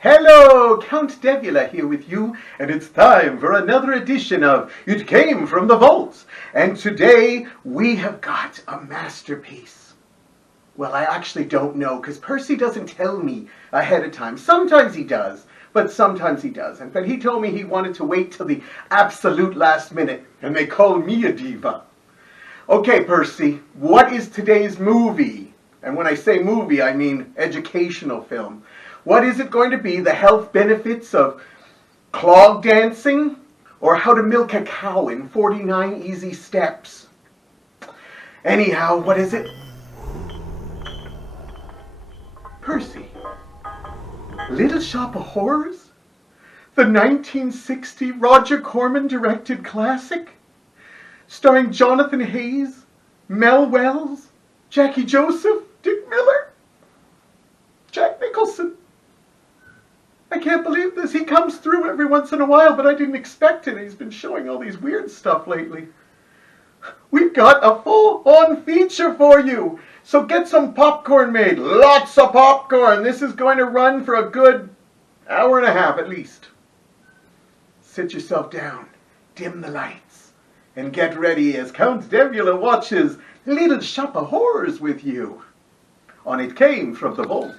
Hello, Count Devula here with you, and it's time for another edition of It Came from the Vaults. And today we have got a masterpiece. Well, I actually don't know, because Percy doesn't tell me ahead of time. Sometimes he does, but sometimes he doesn't. But he told me he wanted to wait till the absolute last minute, and they call me a diva. Okay, Percy, what is today's movie? And when I say movie, I mean educational film. What is it going to be? The health benefits of clog dancing? Or how to milk a cow in 49 easy steps? Anyhow, what is it? Percy. Little Shop of Horrors? The 1960 Roger Corman directed classic? Starring Jonathan Hayes, Mel Wells, Jackie Joseph, Dick Miller, Jack Nicholson. I can't believe this. He comes through every once in a while, but I didn't expect it. He's been showing all these weird stuff lately. We've got a full-on feature for you. So get some popcorn made. Lots of popcorn. This is going to run for a good hour and a half at least. Sit yourself down, dim the lights, and get ready as Count Devula watches Little Shop of Horrors with you on It Came from the Vaults.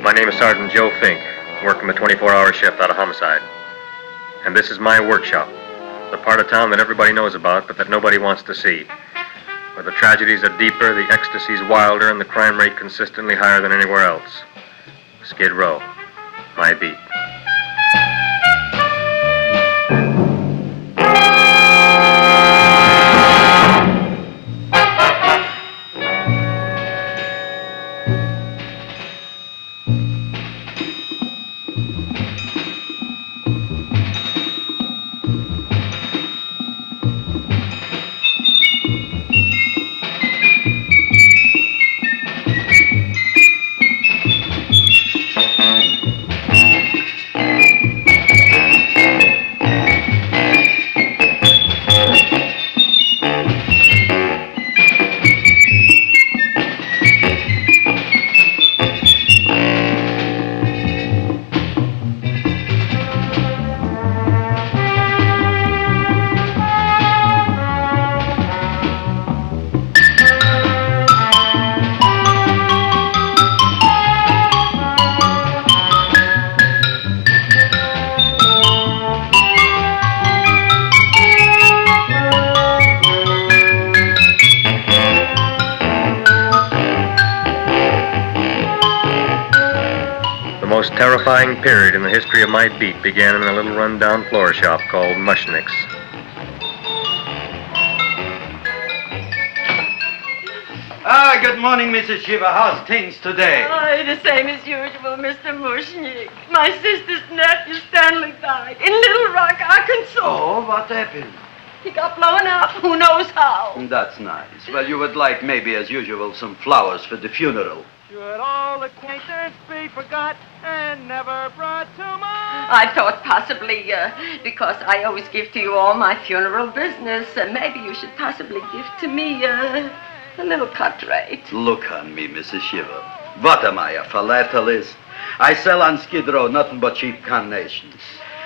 My name is Sergeant Joe Fink, working a 24-hour shift out of homicide. And this is my workshop, the part of town that everybody knows about, but that nobody wants to see. Where the tragedies are deeper, the ecstasy's wilder, and the crime rate consistently higher than anywhere else. Skid Row, my beat. The most terrifying period in the history of my beat began in a little run-down floor shop called Mushnick's. Good morning, Mrs. Shiva. How's things today? Oh, the same as usual, Mr. Mushnick. My sister's nephew, Stanley, died in Little Rock, Arkansas. Oh, what happened? He got blown up. Who knows how? That's nice. Well, you would like, maybe as usual, some flowers for the funeral. Should all acquaintance be forgot and never brought to mind? I thought possibly, because I always give to you all my funeral business, maybe you should possibly give to me, a little cut rate. Look on me, Mrs. Shiva. What am I, a philatelist? I sell on Skid Row nothing but cheap carnations.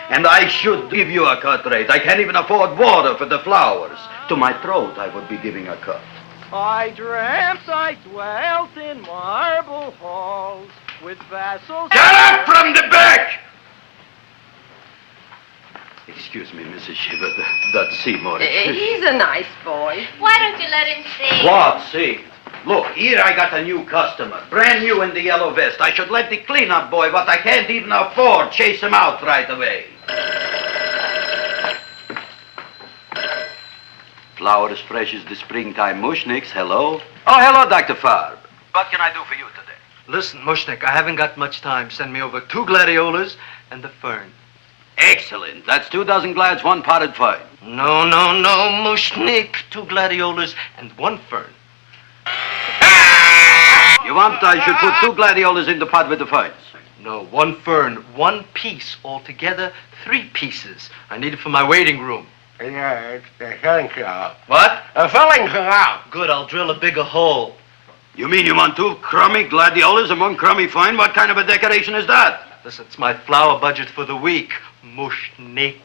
And I should give you a cut rate. I can't even afford water for the flowers. To my throat, I would be giving a cut. I dreamt I dwelt in marble halls with vassals. Get up from the back! Excuse me, Mrs. Shiva, that's Seymour. He's a nice boy. Why don't you let him see? What, see? Look, here I got a new customer, brand new in the yellow vest. I should let the cleanup boy, what I can't even afford, chase him out right away. Flowers fresh as the springtime Mushnicks, hello? Oh, hello, Dr. Farb. What can I do for you today? Listen, Mushnick, I haven't got much time. Send me over 2 gladiolas and the fern. Excellent. That's 2 dozen glads, 1 potted fern. No, Mushnick. 2 gladiolas and 1 fern. You You want I should put 2 gladiolas in the pot with the ferns? No, 1 fern, 1 piece. Altogether, 3 pieces. I need it for my waiting room. Yeah, it's the filling canal. What? A filling canal. Good, I'll drill a bigger hole. You mean you want 2 crummy gladiolas and 1 crummy fern? What kind of a decoration is that? Listen, it's my flower budget for the week. Mushnik.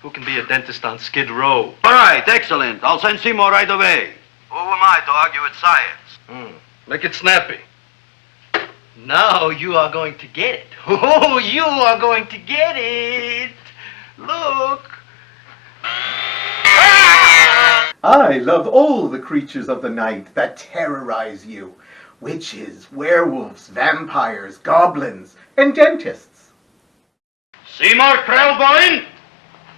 Who can be a dentist on Skid Row? All right, excellent. I'll send Seymour right away. Who am I to argue with science? Make it snappy. Now you are going to get it. Oh, you are going to get it. Look. I love all the creatures of the night that terrorize you. Witches, werewolves, vampires, goblins, and dentists. Seymour Krelboyne?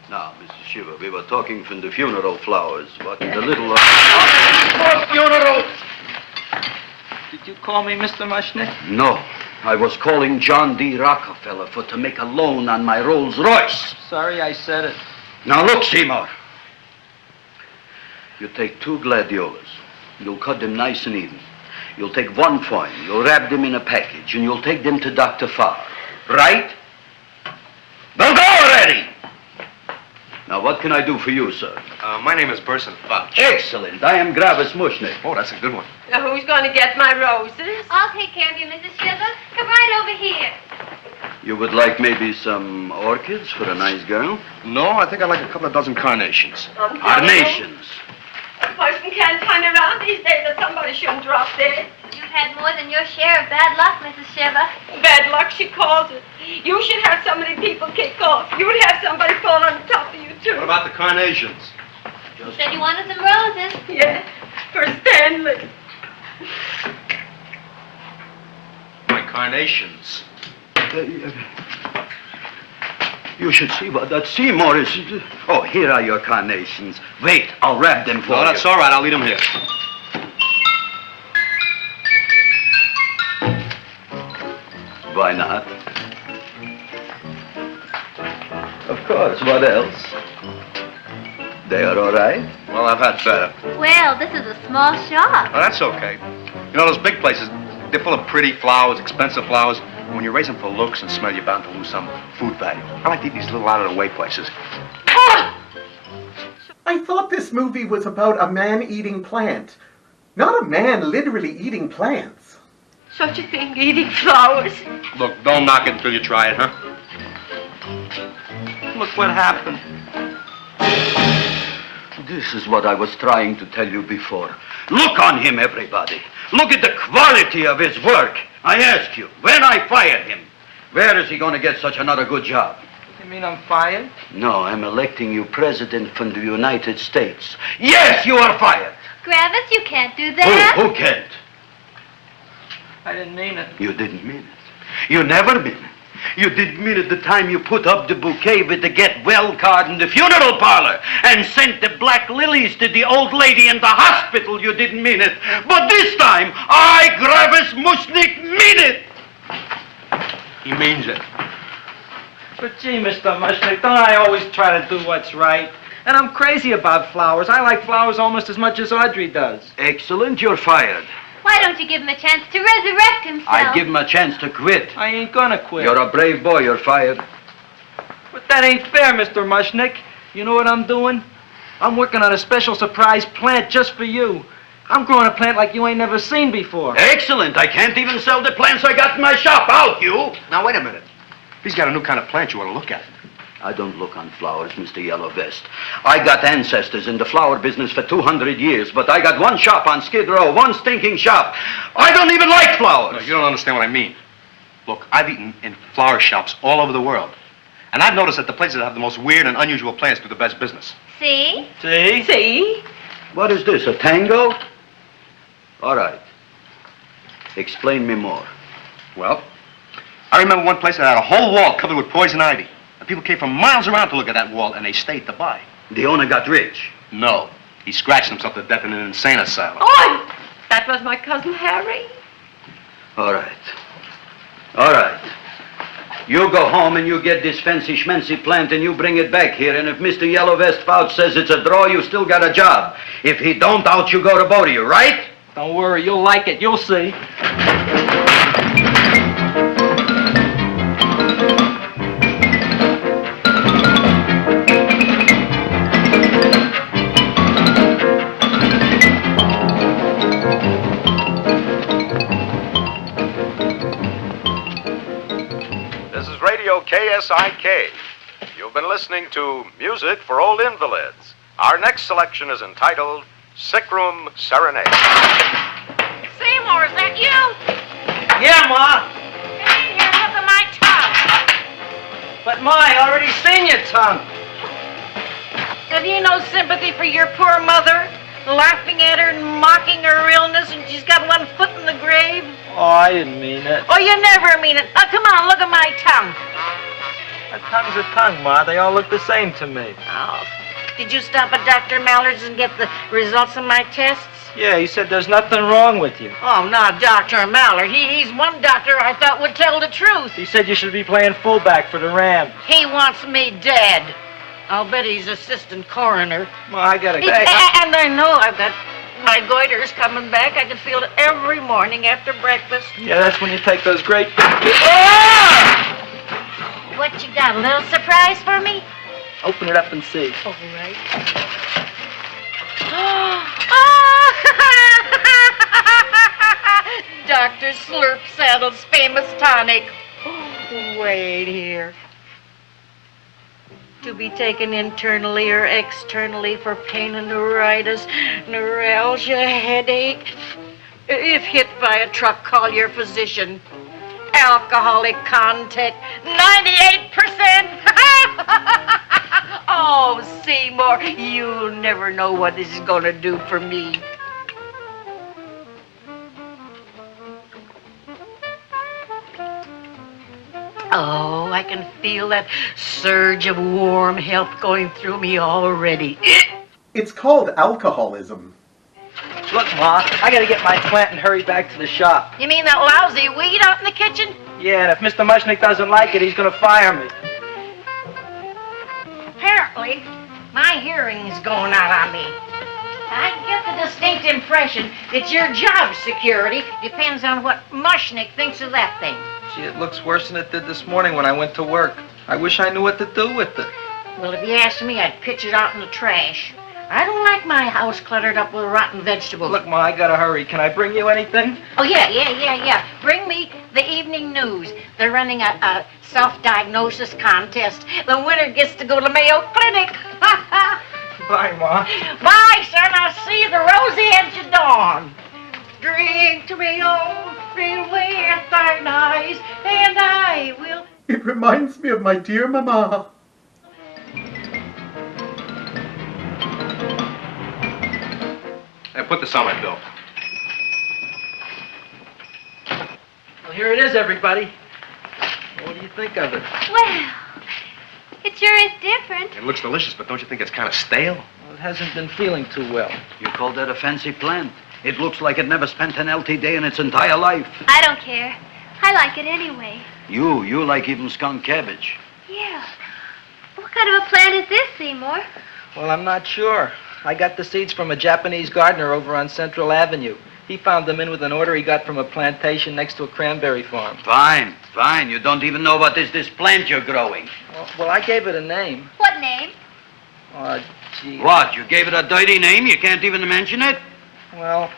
Now, Mrs. Shiver, we were talking from the funeral flowers. What in the little... More funeral! Did you call me Mr. Mushnick? No, I was calling John D. Rockefeller for to make a loan on my Rolls Royce. Sorry I said it. Now look, Seymour. You take 2 gladiolas. You'll cut them nice and even. You'll take 1 fern. You'll wrap them in a package, and you'll take them to Dr. Farr. Right? Well, go already! Now, what can I do for you, sir? My name is Burson Fudge. Excellent. I am Gravis Mushnick. Oh, that's a good one. Now, who's going to get my roses? I'll take care of you, Mrs. Shiver. Come right over here. You would like maybe some orchids for a nice girl? No, I think I'd like a couple of dozen carnations. Carnations. A person can't find around these days that somebody shouldn't drop dead. You've had more than your share of bad luck, Mrs. Shiver. Bad luck, she calls it. You should have so many people kick off. You would have somebody fall on top of you, too. What about the carnations? You said you wanted some roses. Yeah, for Stanley. My carnations. You should see what that Seymour is. Oh, here are your carnations. Wait, I'll wrap them for No, you. that's all right. I'll leave them here. Why not? Of course, what else? They are all right? Well, I've had better. Well, this is a small shop. Oh, that's okay. You know, those big places, they're full of pretty flowers, expensive flowers. When you raise them for looks and smell, you're bound to lose some food value. I like to eat these little out-of-the-way places. I thought this movie was about a man eating plant, not a man literally eating plants. Such a thing, eating flowers. Look, don't knock it until you try it, huh? Look what happened. This is what I was trying to tell you before. Look on him, everybody. Look at the quality of his work. I ask you, when I fire him, where is he going to get such another good job? You mean I'm fired? No, I'm electing you president from the United States. Yes, you are fired. Gravis, you can't do that. Who can't? I didn't mean it. You didn't mean it. You never mean it. You didn't mean it the time you put up the bouquet with the get well card in the funeral parlor and sent the black lilies to the old lady in the hospital. You didn't mean it. But this time, I, Gravis Mushnick, mean it. He means it. But gee, Mr. Mushnick, don't I always try to do what's right? And I'm crazy about flowers. I like flowers almost as much as Audrey does. Excellent, you're fired. Why don't you give him a chance to resurrect himself? I give him a chance to quit. I ain't gonna quit. You're a brave boy, you're fired. But that ain't fair, Mr. Mushnick. You know what I'm doing? I'm working on a special surprise plant just for you. I'm growing a plant like you ain't never seen before. Excellent, I can't even sell the plants I got in my shop. Out, you! Now, wait a minute. He's got a new kind of plant you ought to look at. I don't look on flowers, Mr. Yellow Vest. I got ancestors in the flower business for 200 years, but I got one shop on Skid Row, one stinking shop. I don't even like flowers. No, you don't understand what I mean. Look, I've eaten in flower shops all over the world. And I've noticed that the places that have the most weird and unusual plants do the best business. See? See? See? What is this, a tango? All right. Explain me more. Well, I remember one place that had a whole wall covered with poison ivy. And people came from miles around to look at that wall, and they stayed to buy. The owner got rich. No. He scratched himself to death in an insane asylum. Oh, that was my cousin Harry. All right. All right. You go home and you get this fancy schmancy plant and you bring it back here. And if Mr. Yellow Vest Fouch says it's a draw, you still got a job. If he don't, out you go to Bodie, right? Don't worry, you'll like it. You'll see. This is Radio KSIK. You've been listening to Music for Old Invalids. Our next selection is entitled Sick Room Serenade. Seymour, is that you? Yeah, Ma. Get in here, look at my tongue. But, Ma, I already seen your tongue. Have you no sympathy for your poor mother? Laughing at her and mocking her illness, and she's got one foot in the grave? Oh, I didn't mean it. Oh, you never mean it. Oh, come on, look at my tongue. A tongue's a tongue, Ma. They all look the same to me. Oh, did you stop at Dr. Mallard's and get the results of my tests? Yeah, he said there's nothing wrong with you. Oh, not Dr. Mallard. He's one doctor I thought would tell the truth. He said you should be playing fullback for the Rams. He wants me dead. I'll bet he's assistant coroner. Ma, I gotta... And I know I've got my goiters coming back. I can feel it every morning after breakfast. Yeah, that's when you take those great... What you got, a little surprise for me? Open it up and see. All right. Dr. Slurp Saddle's famous tonic. Wait here. To be taken internally or externally for pain and neuritis, neuralgia, headache. If hit by a truck, call your physician. Alcoholic content, 98%. Oh, Seymour, you'll never know what this is going to do for me. Oh, I can feel that surge of warm health going through me already. It's called alcoholism. Look, Ma, I gotta get my plant and hurry back to the shop. You mean that lousy weed out in the kitchen? Yeah, and if Mr. Mushnick doesn't like it, he's gonna fire me. Apparently, my hearing's going out on me. I get the distinct impression that your job security depends on what Mushnick thinks of that thing. Gee, it looks worse than it did this morning when I went to work. I wish I knew what to do with it. Well, if you asked me, I'd pitch it out in the trash. I don't like my house cluttered up with rotten vegetables. Look, Ma, I gotta hurry. Can I bring you anything? Oh, yeah. Bring me the evening news. They're running a self-diagnosis contest. The winner gets to go to Mayo Clinic. Bye, Ma. Bye, son. I'll see you the rosy edge of dawn. Drink to me, oh, with thine eyes, and I will... It reminds me of my dear Mama. Hey, put this on my bill. Well, here it is, everybody. What do you think of it? Well, it sure is different. It looks delicious, but don't you think it's kind of stale? Well, it hasn't been feeling too well. You call that a fancy plant? It looks like it never spent an LT day in its entire life. I don't care. I like it anyway. You like even skunk cabbage. Yeah. What kind of a plant is this, Seymour? Well, I'm not sure. I got the seeds from a Japanese gardener over on Central Avenue. He found them in with an order he got from a plantation next to a cranberry farm. Fine. You don't even know what is this plant you're growing. Well, I gave it a name. What name? Oh, gee. What, you gave it a dirty name? You can't even mention it? Well,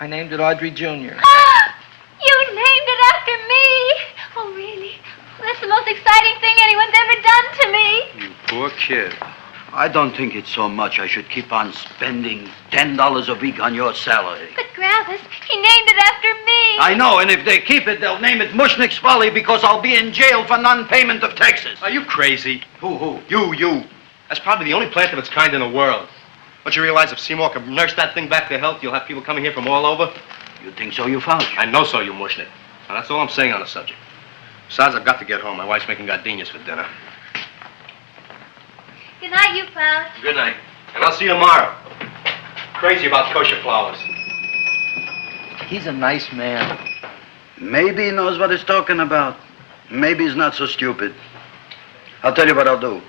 I named it Audrey Jr. You named it after me. Oh, really? Well, that's the most exciting thing anyone's ever done to me. You poor kid. I don't think it's so much I should keep on spending $10 a week on your salary. But, Gravis, he named it after me. I know, and if they keep it, they'll name it Mushnick's Folly because I'll be in jail for non-payment of taxes. Are you crazy? Who? You. That's probably the only plant of its kind in the world. Don't you realize if Seymour can nurse that thing back to health, you'll have people coming here from all over? You think so, you found? I know so, you mushnick. Now, that's all I'm saying on the subject. Besides, I've got to get home. My wife's making gardenias for dinner. Good night, you fellas. Good night. And I'll see you tomorrow. Crazy about kosher flowers. He's a nice man. Maybe he knows what he's talking about. Maybe he's not so stupid. I'll tell you what I'll do.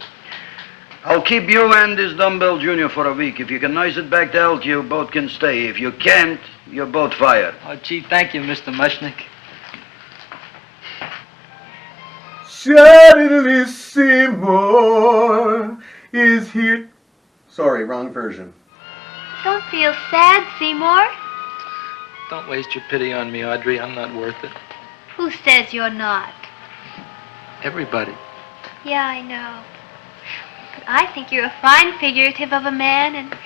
I'll keep you and this dumbbell junior for a week. If you can noise it back to Elk, you both can stay. If you can't, you're both fired. Oh, gee, thank you, Mr. Mushnick. Suddenly Seymour is here. Sorry, wrong version. Don't feel sad, Seymour. Don't waste your pity on me, Audrey. I'm not worth it. Who says you're not? Everybody. Yeah, I know. But I think you're a fine figurative of a man, and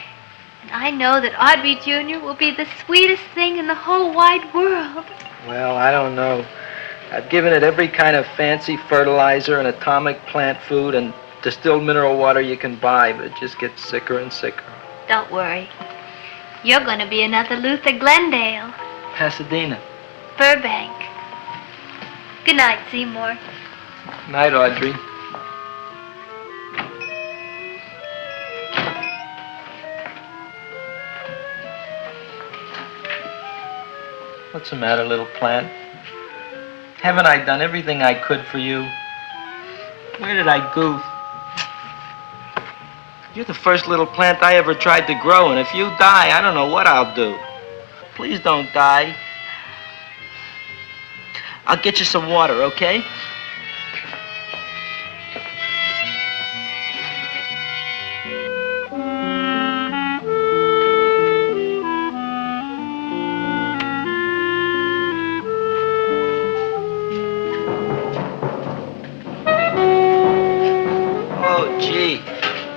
I know that Audrey Jr. will be the sweetest thing in the whole wide world. Well, I don't know. I've given it every kind of fancy fertilizer and atomic plant food and distilled mineral water you can buy, but it just gets sicker and sicker. Don't worry. You're going to be another Luther Glendale. Pasadena. Burbank. Good night, Seymour. Night, Audrey. What's the matter, little plant? Haven't I done everything I could for you? Where did I goof? You're the first little plant I ever tried to grow, and if you die, I don't know what I'll do. Please don't die. I'll get you some water, okay?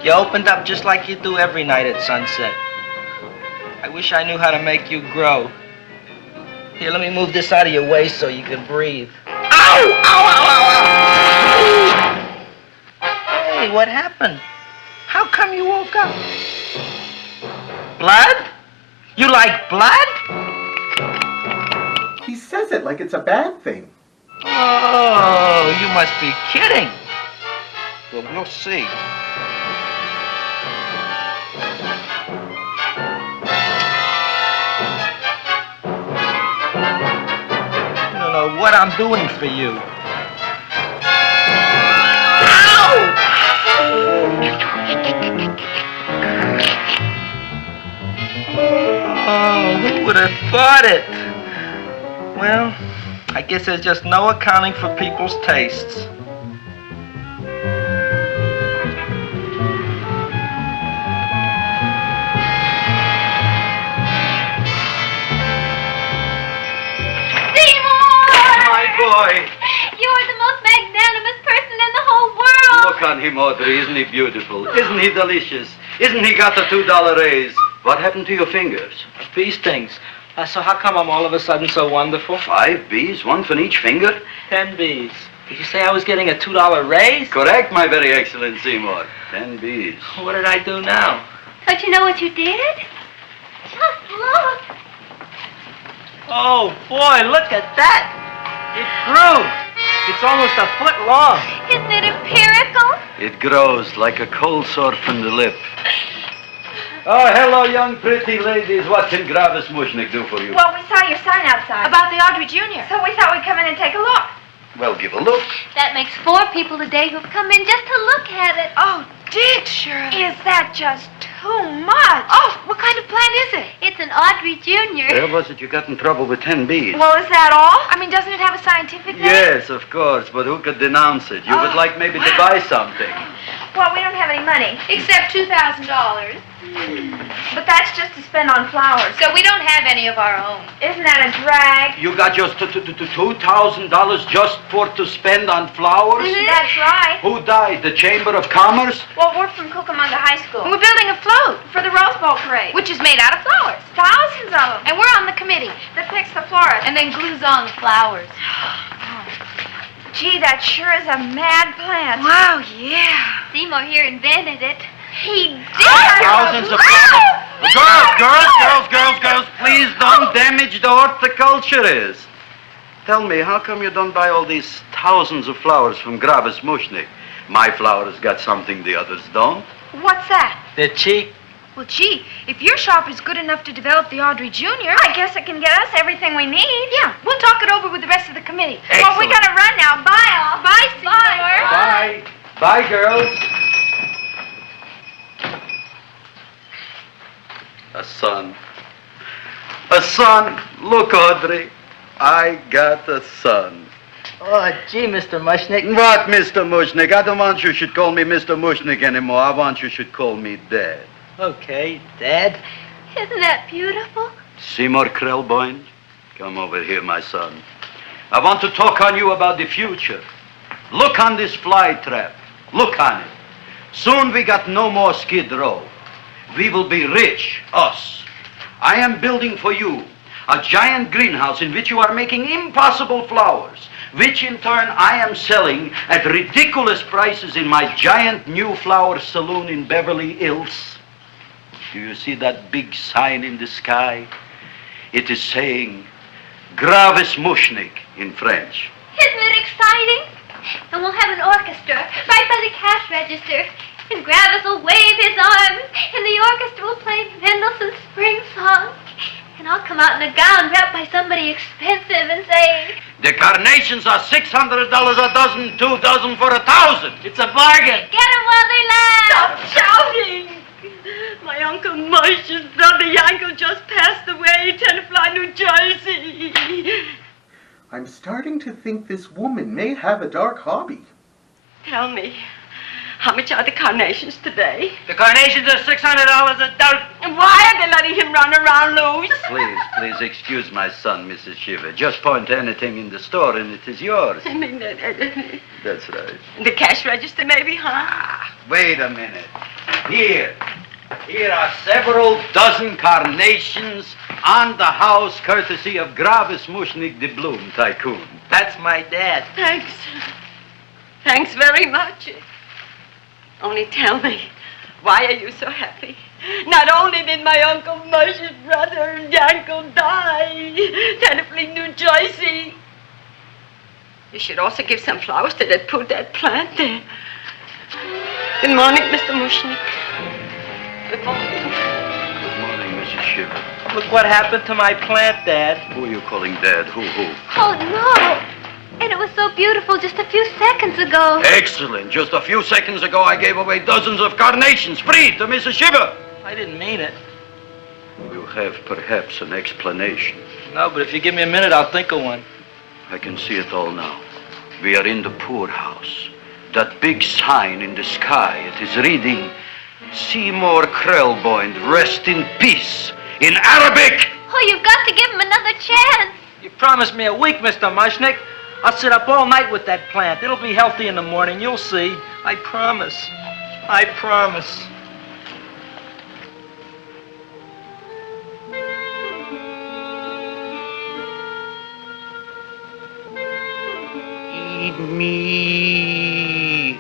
You opened up just like you do every night at sunset. I wish I knew how to make you grow. Here, let me move this out of your way so you can breathe. Ow! Ow, ow, ow, ow! Hey, what happened? How come you woke up? Blood? You like blood? He says it like it's a bad thing. Oh, you must be kidding. Well, we'll see. What I'm doing for you. Ow! Oh, who would have thought it? Well, I guess there's just no accounting for people's tastes. Boy. You're the most magnanimous person in the whole world. Look on him, Audrey. Isn't he beautiful? Isn't he delicious? Isn't he got the $2 raise? What happened to your fingers? Bee stings. So how come I'm all of a sudden so wonderful? 5 bees, one for each finger? 10 bees. Did you say I was getting a $2 raise? Correct, my very excellent Seymour. 10 bees. What did I do now? Don't you know what you did? Just look. Oh, boy, look at that. It grew. It's almost a foot long. Isn't it empirical? It grows like a cold sore from the lip. Oh, hello, young pretty ladies. What can Gravis Mushnick do for you? Well, we saw your sign outside. About the Audrey Jr. So we thought we'd come in and take a look. Well, give a look. That makes 4 people today who've come in just to look at it. Oh, Dick, Shirley. Is that just too much? Oh, what kind of plant is it? It's an Audrey Jr. Where was it you got in trouble with 10 bees? Well, is that all? I mean, doesn't it have a scientific name? Yes, of course, but who could denounce it? You would like maybe to buy something. Well, we don't have any money. Except $2,000. But that's just to spend on flowers. So we don't have any of our own. Isn't that a drag? You got just $2,000 just for to spend on flowers? Mm-hmm. That's right. Who died? The Chamber of Commerce? Well, we're from Cucamonga High School. We're building a float for the Rose Bowl parade. Which is made out of flowers. Thousands of them. And we're on the committee that picks the florist. And then glues on the flowers. Gee, that sure is a mad plant. Wow, yeah. Seymour here invented it. He did. Thousands of flowers. Girls, please don't damage the horticulturist. Tell me, how come you don't buy all these thousands of flowers from Gravis Mushnick? My flowers got something the others don't. What's that? They're cheap. Well, gee, if your shop is good enough to develop the Audrey Jr., I guess it can get us everything we need. Yeah, we'll talk it over with the rest of the committee. Excellent. Well, we gotta run now. Bye, all. Bye, Seymour. Bye. Bye, girls. son. A son? Look, Audrey, I got a son. Oh, gee, Mr. Mushnick. What, Mr. Mushnick? I don't want you should call me Mr. Mushnick anymore. I want you should call me Dad. Okay, Dad. Isn't that beautiful? Seymour Krelboyne, come over here, my son. I want to talk on you about the future. Look on this fly trap. Look on it. Soon we got no more Skid Row. We will be rich, us. I am building for you a giant greenhouse in which you are making impossible flowers, which in turn I am selling at ridiculous prices in my giant new flower saloon in Beverly Hills. Do you see that big sign in the sky? It is saying, Gravis Mushnik in French. Isn't it exciting? And we'll have an orchestra right by the cash register. And Gravis will wave his arms, and the orchestra will play Mendelssohn's Spring Song. And I'll come out in a gown wrapped by somebody expensive and say, The carnations are $600 a dozen, 2 dozen for 1,000. It's a bargain. get 'em while they last. Stop shouting! My Uncle Mosh's brother Yankel just passed away, Tenafly, New Jersey. I'm starting to think this woman may have a dark hobby. Tell me, how much are the carnations today? The carnations are $600 a dozen. And why are they letting him run around loose? Please excuse my son, Mrs. Shiver. Just point to anything in the store and it is yours. I mean, That's right. the cash register maybe, huh? Wait a minute. Here are several dozen carnations on the house courtesy of Gravis Mushnik the Bloom Tycoon. That's my dad. Thanks. Thanks very much. Only tell me, why are you so happy? Not only did my Uncle Mosh's brother Yankel die, Tenafly, New Jersey, you should also give some flowers to that poor dead plant there. Good morning, Mr. Mushnik. Good morning. Good morning, Mrs. Shiver. Look what happened to my plant, Dad. Who are you calling Dad? Who? Oh, no. And it was so beautiful just a few seconds ago. Excellent. Just a few seconds ago, I gave away dozens of carnations free to Mrs. Shiver. I didn't mean it. You have perhaps an explanation. No, but if you give me a minute, I'll think of one. I can see it all now. We are in the poorhouse. That big sign in the sky, it is reading, Seymour Krelboyne, rest in peace, in Arabic. Oh, you've got to give him another chance. You promised me a week, Mr. Mushnick. I'll sit up all night with that plant. It'll be healthy in the morning. You'll see. I promise. I promise. Feed me.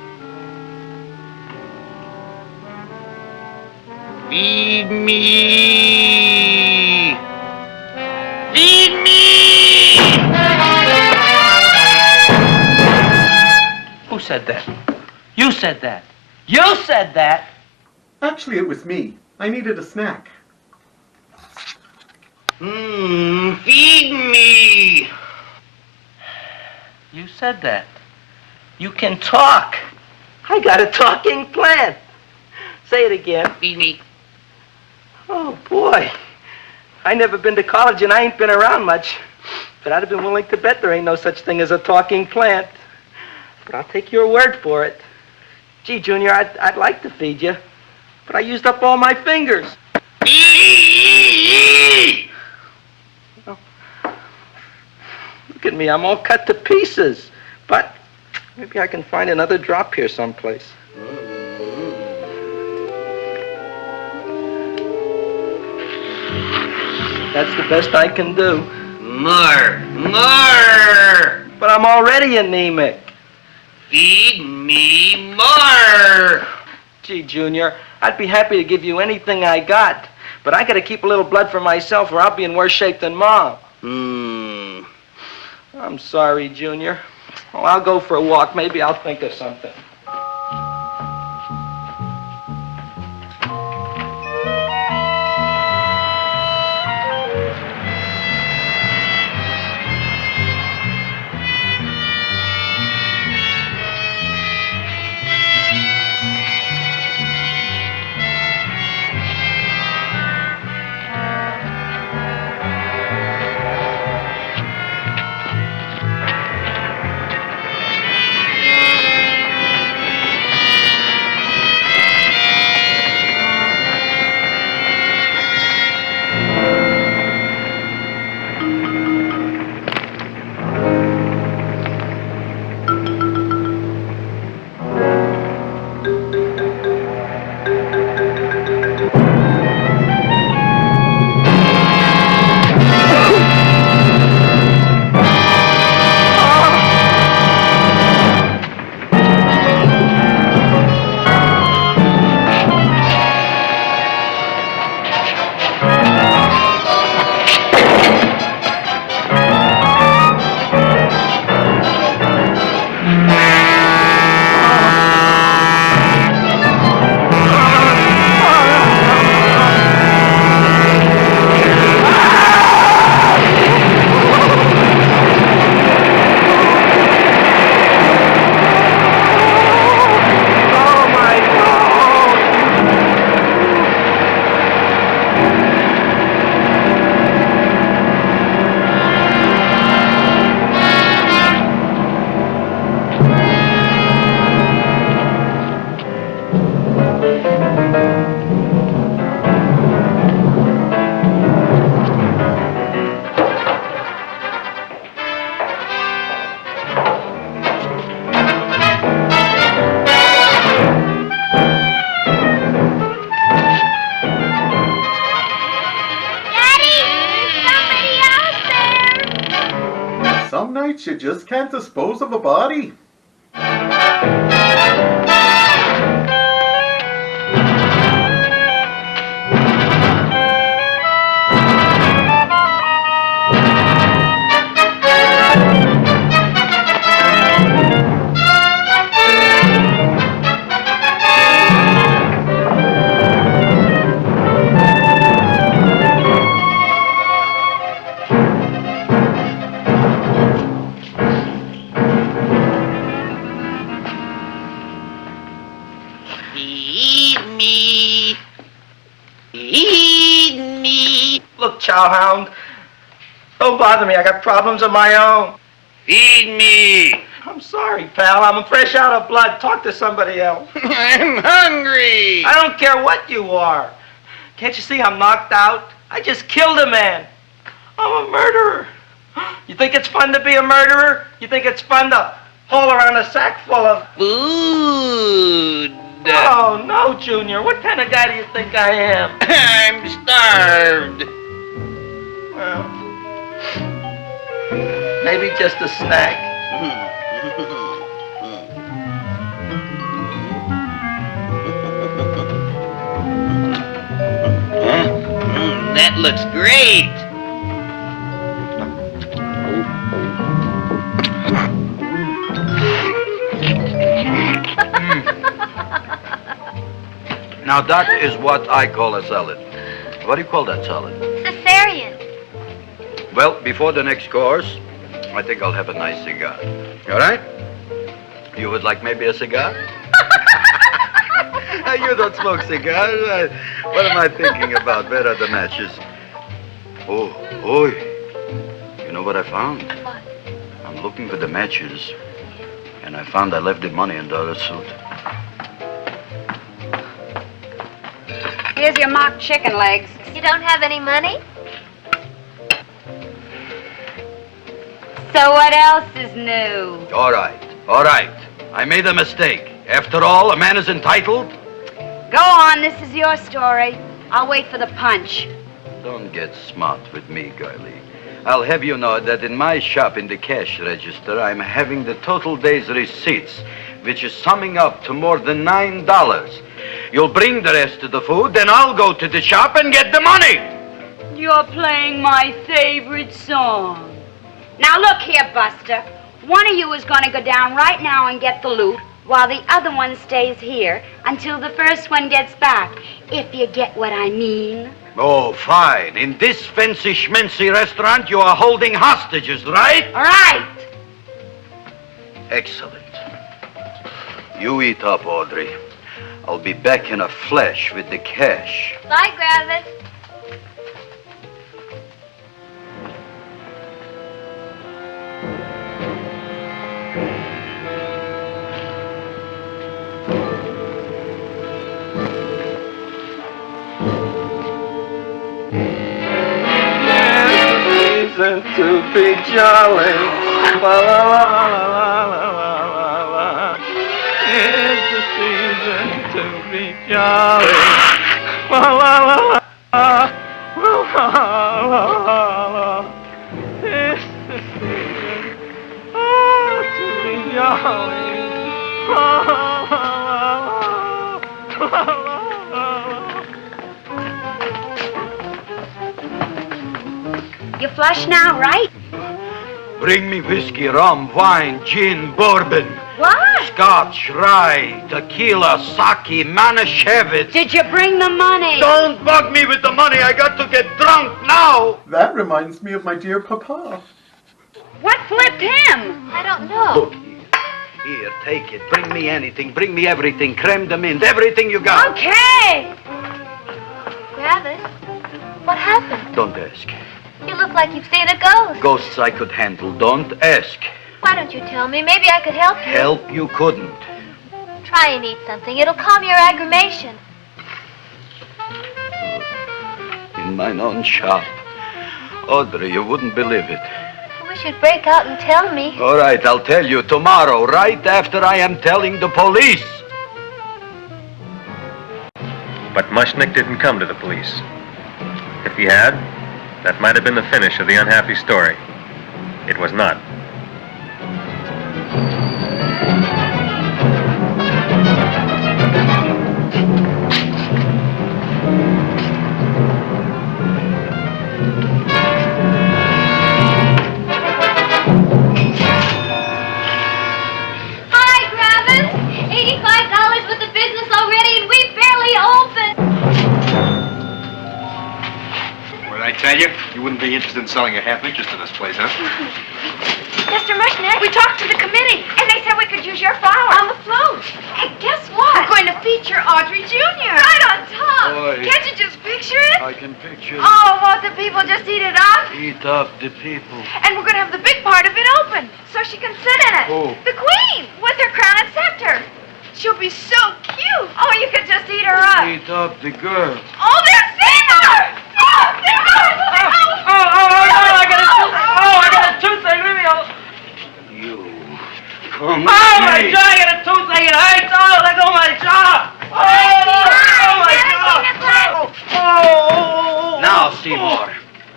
Feed me. Feed me. Who said that? You said that. You said that. Actually, it was me. I needed a snack. Feed me. You said that. You can talk. I got a talking plant. Say it again. Feed me. Oh, boy. I never been to college and I ain't been around much. But I'd have been willing to bet there ain't no such thing as a talking plant. But I'll take your word for it. Gee, Junior, I'd like to feed you. But I used up all my fingers. Oh. Look at me, I'm all cut to pieces. But maybe I can find another drop here someplace. That's the best I can do. More. But I'm already anemic. Feed me more. Gee, Junior, I'd be happy to give you anything I got. But I gotta keep a little blood for myself or I'll be in worse shape than Mom. I'm sorry, Junior. Well, I'll go for a walk. Maybe I'll think of something. Some nights you just can't dispose of a body. Look, Chowhound, don't bother me. I got problems of my own. Feed me. I'm sorry, pal. I'm fresh out of blood. Talk to somebody else. I'm hungry. I don't care what you are. Can't you see I'm knocked out? I just killed a man. I'm a murderer. You think it's fun to be a murderer? You think it's fun to haul around a sack full of Food. Oh, no, Junior. What kind of guy do you think I am? I'm starved. Well, maybe just a snack. That looks great. Now that is what I call a salad. What do you call that salad? Cesarean. Well, before the next course, I think I'll have a nice cigar. All right? You would like maybe a cigar? You don't smoke cigars. What am I thinking about? Where are the matches? Oh, you know what I found? What? I'm looking for the matches, and I found I left the money in the other suit. Here's your mock chicken legs. You don't have any money? So what else is new? All right. I made a mistake. After all, a man is entitled. Go on, this is your story. I'll wait for the punch. Don't get smart with me, girlie. I'll have you know that in my shop in the cash register, I'm having the total day's receipts, which is summing up to more than $9. You'll bring the rest of the food, then I'll go to the shop and get the money. You're playing my favorite song. Now look here, Buster. One of you is going to go down right now and get the loot, while the other one stays here until the first one gets back, if you get what I mean. Oh, fine. In this fancy schmancy restaurant, you are holding hostages, right? All right. Excellent. You eat up, Audrey. I'll be back in a flash with the cash. Bye, Gravis. To be jolly, la la la la la la la la. It's the season to be jolly, la la la la la la la la. It's the season to be jolly, la la la la la la. You flush now, right? Bring me whiskey, rum, wine, gin, bourbon. What? Scotch, rye, tequila, sake, Manischewitz. Did you bring the money? Don't bug me with the money. I got to get drunk now. That reminds me of my dear papa. What flipped him? I don't know. Look here, take it. Bring me anything. Bring me everything. Creme de mint, everything you got. Okay. Gravis, what happened? Don't ask. You look like you've seen a ghost. Ghosts I could handle. Don't ask. Why don't you tell me? Maybe I could help you. Help you couldn't. Try and eat something. It'll calm your aggravation. In mine own shop. Audrey, you wouldn't believe it. I wish you'd break out and tell me. All right, I'll tell you tomorrow, right after I am telling the police. But Mushnick didn't come to the police. If he had, that might have been the finish of the unhappy story. It was not. Hi, Gravis. $85 with the business already, and we barely opened. What did I tell you? You wouldn't be interested in selling a half interest in this place, huh? Mr. Mushnick, we talked to the committee, and they said we could use your flower on the float. And guess what? We're going to feature Audrey Jr. Right on top. Boy. Can't you just picture it? I can picture Oh, won't the people just eat it up? eat up the people. And we're going to have the big part of it open, so she can sit in it. Who? The queen, with her crown and scepter. She'll be so cute. Oh, you could just eat her up. Eat up the girl. Oh, there's Seymour! Oh, Seymour! I got a toothache. Leave me alone. You. Come Oh, my jaw, I got a toothache. It hurts. Oh, let go of my jaw. Oh, Now, Seymour,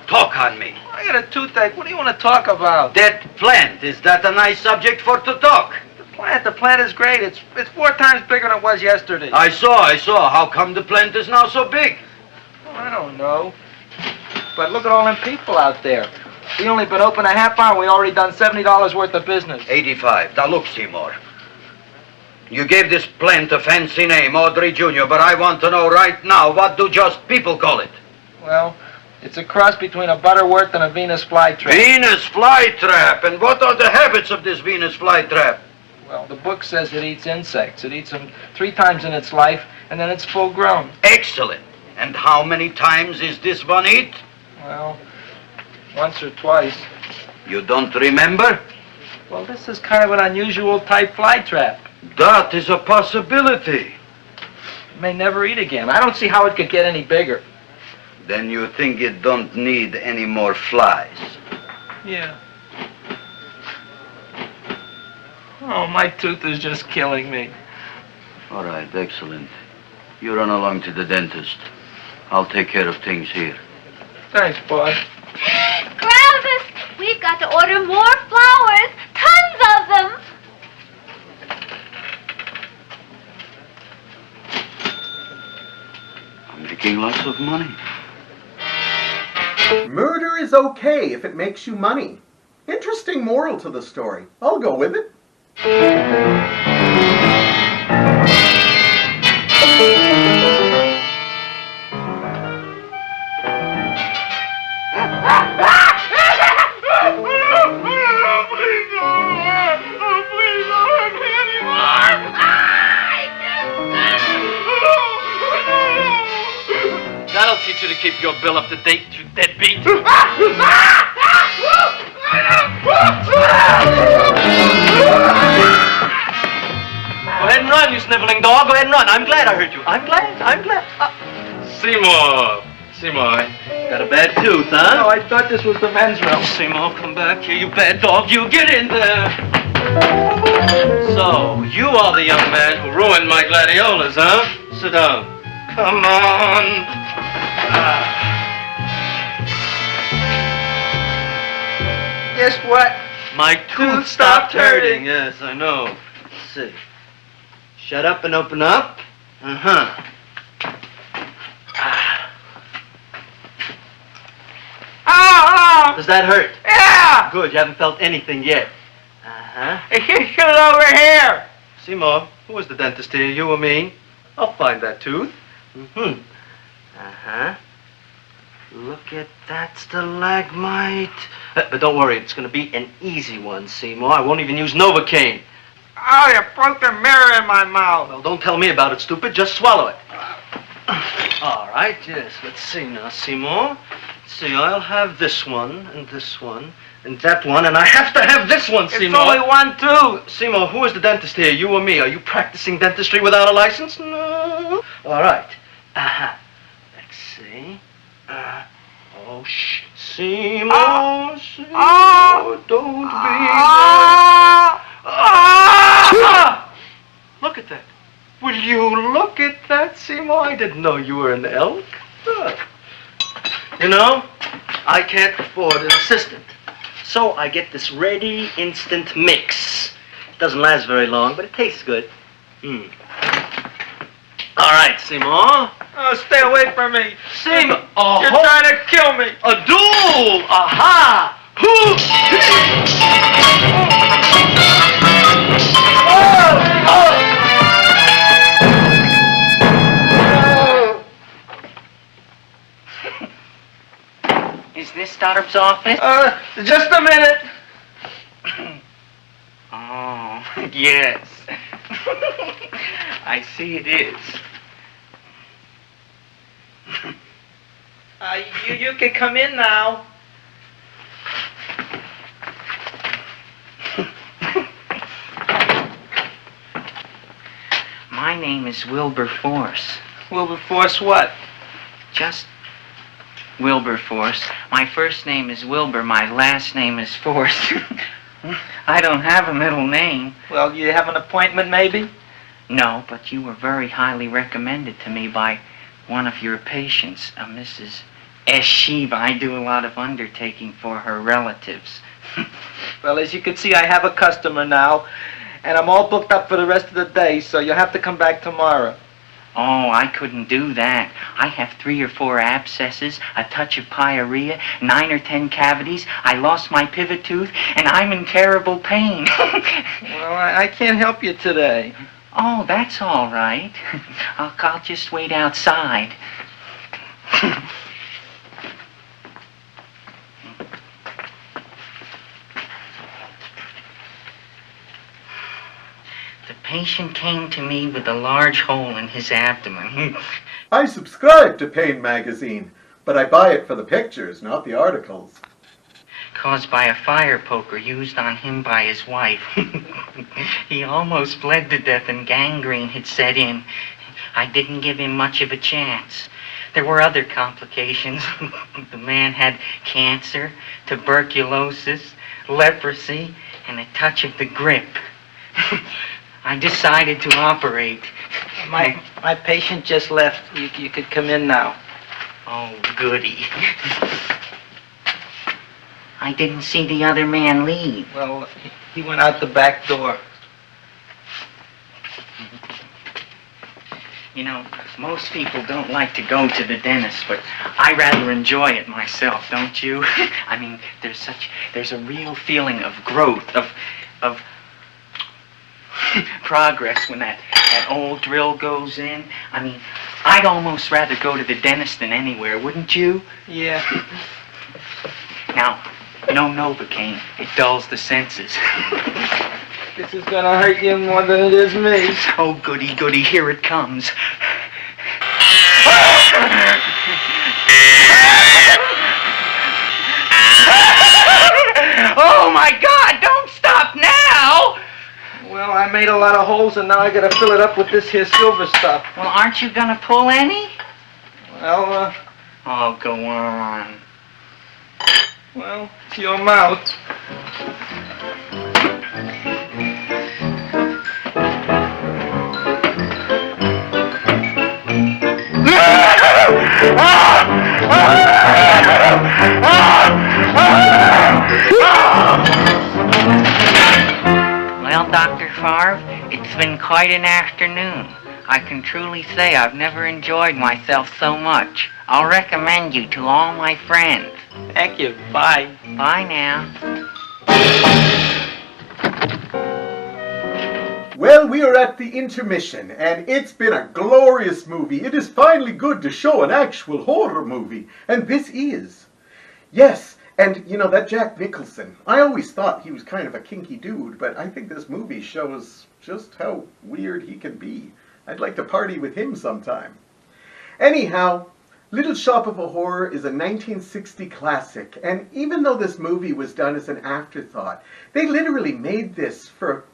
talk on me. I got a toothache. What do you want to talk about? That plant, is that a nice subject for to talk? The plant is great. It's 4 times bigger than it was yesterday. I saw. How come the plant is now so big? Oh, I don't know. But look at all them people out there. We only been open a half hour. We already done $70 worth of business. 85. Now look, Seymour. You gave this plant a fancy name, Audrey Jr., but I want to know right now, what do just people call it? Well, it's a cross between a Butterworth and a Venus flytrap. Venus flytrap. And what are the habits of this Venus flytrap? Well, the book says it eats insects. It eats them 3 times in its life, and then it's full grown. Excellent. And how many times is this one eat? Well, once or twice. You don't remember? Well, this is kind of an unusual type flytrap. That is a possibility. It may never eat again. I don't see how it could get any bigger. Then you think it don't need any more flies? Yeah. Oh, my tooth is just killing me. All right, excellent. You run along to the dentist. I'll take care of things here. Thanks, boy. Gravis, we've got to order more flowers. Tons of them. I'm making lots of money. Murder is okay if it makes you money. Interesting moral to the story. I'll go with it. That'll teach you to keep your bill up to date, you deadbeat. Go ahead and run, you sniveling dog. Go ahead and run. I'm glad I heard you. I'm glad. Seymour, got a bad tooth, huh? No, I thought this was the men's room. Seymour, come back here, you bad dog. You get in there. So, you are the young man who ruined my gladiolas, huh? Sit down. Come on. Guess what? My tooth stopped hurting. Yes, I know. Let's see. Shut up and open up. Uh-huh. Does that hurt? Yeah! Good, you haven't felt anything yet. Uh-huh. It's just over here. Seymour, who was the dentist here, you or me? I'll find that tooth. Mm-hmm. Uh-huh. Look at that stalagmite. But don't worry, it's going to be an easy one, Seymour. I won't even use Novocaine. Oh, you broke the mirror in my mouth. Well, don't tell me about it, stupid. Just swallow it. All right, yes. Let's see now, Seymour. See, I'll have this one, and that one, and I have to have this one, Seymour. It's only one tooth. Seymour, who is the dentist here, you or me? Are you practicing dentistry without a license? No. All right. Uh-huh. Let's see. Oh, shh. Seymour, Seymour, don't be bad. Look at that. Will you look at that, Seymour? I didn't know you were an elk. You know, I can't afford an assistant. So I get this ready instant mix. Doesn't last very long, but it tastes good. All right, Simon. Oh, stay away from me. Simon. You're trying to kill me. A duel. Aha. Is this Doctor's office? Just a minute. Oh, yes. I see it is. You can come in now. My name is Wilberforce. Wilberforce what? Just Wilberforce. My first name is Wilbur. My last name is Force. I don't have a middle name. Well, you have an appointment, maybe? No, but you were very highly recommended to me by one of your patients, a Mrs. S. Shiva. I do a lot of undertaking for her relatives. Well, as you can see, I have a customer now, and I'm all booked up for the rest of the day, so you'll have to come back tomorrow. Oh, I couldn't do that. I have 3 or 4 abscesses, a touch of pyorrhea, 9 or 10 cavities. I lost my pivot tooth, and I'm in terrible pain. Well, I can't help you today. Oh, that's all right. I'll just wait outside. The patient came to me with a large hole in his abdomen. I subscribe to Pain Magazine, but I buy it for the pictures, not the articles. Caused by a fire poker used on him by his wife. He almost bled to death and gangrene had set in. I didn't give him much of a chance. There were other complications. The man had cancer, tuberculosis, leprosy, and a touch of the grip. I decided to operate. My patient just left. You could come in now. Oh, goody. I didn't see the other man leave. Well, he went out the back door. You know, most people don't like to go to the dentist, but I rather enjoy it myself, don't you? I mean, there's a real feeling of growth, of progress when that old drill goes in. I mean, I'd almost rather go to the dentist than anywhere, wouldn't you? Yeah. Now, no Novocaine. It dulls the senses. This is gonna hurt you more than it is me. Oh, goody, goody, here it comes. Oh, my God, don't stop now! Well, I made a lot of holes, and now I gotta fill it up with this here silver stuff. Well, aren't you gonna pull any? Well, oh, go on. Well, it's your mouth. Well, Dr. Favre, it's been quite an afternoon. I can truly say I've never enjoyed myself so much. I'll recommend you to all my friends. Thank you. Bye. Bye now. Well, we are at the intermission, and it's been a glorious movie. It is finally good to show an actual horror movie, and this is. Yes, and you know, that Jack Nicholson, I always thought he was kind of a kinky dude, but I think this movie shows just how weird he can be. I'd like to party with him sometime. Anyhow, Little Shop of Horror is a 1960 classic, and even though this movie was done as an afterthought, they literally made this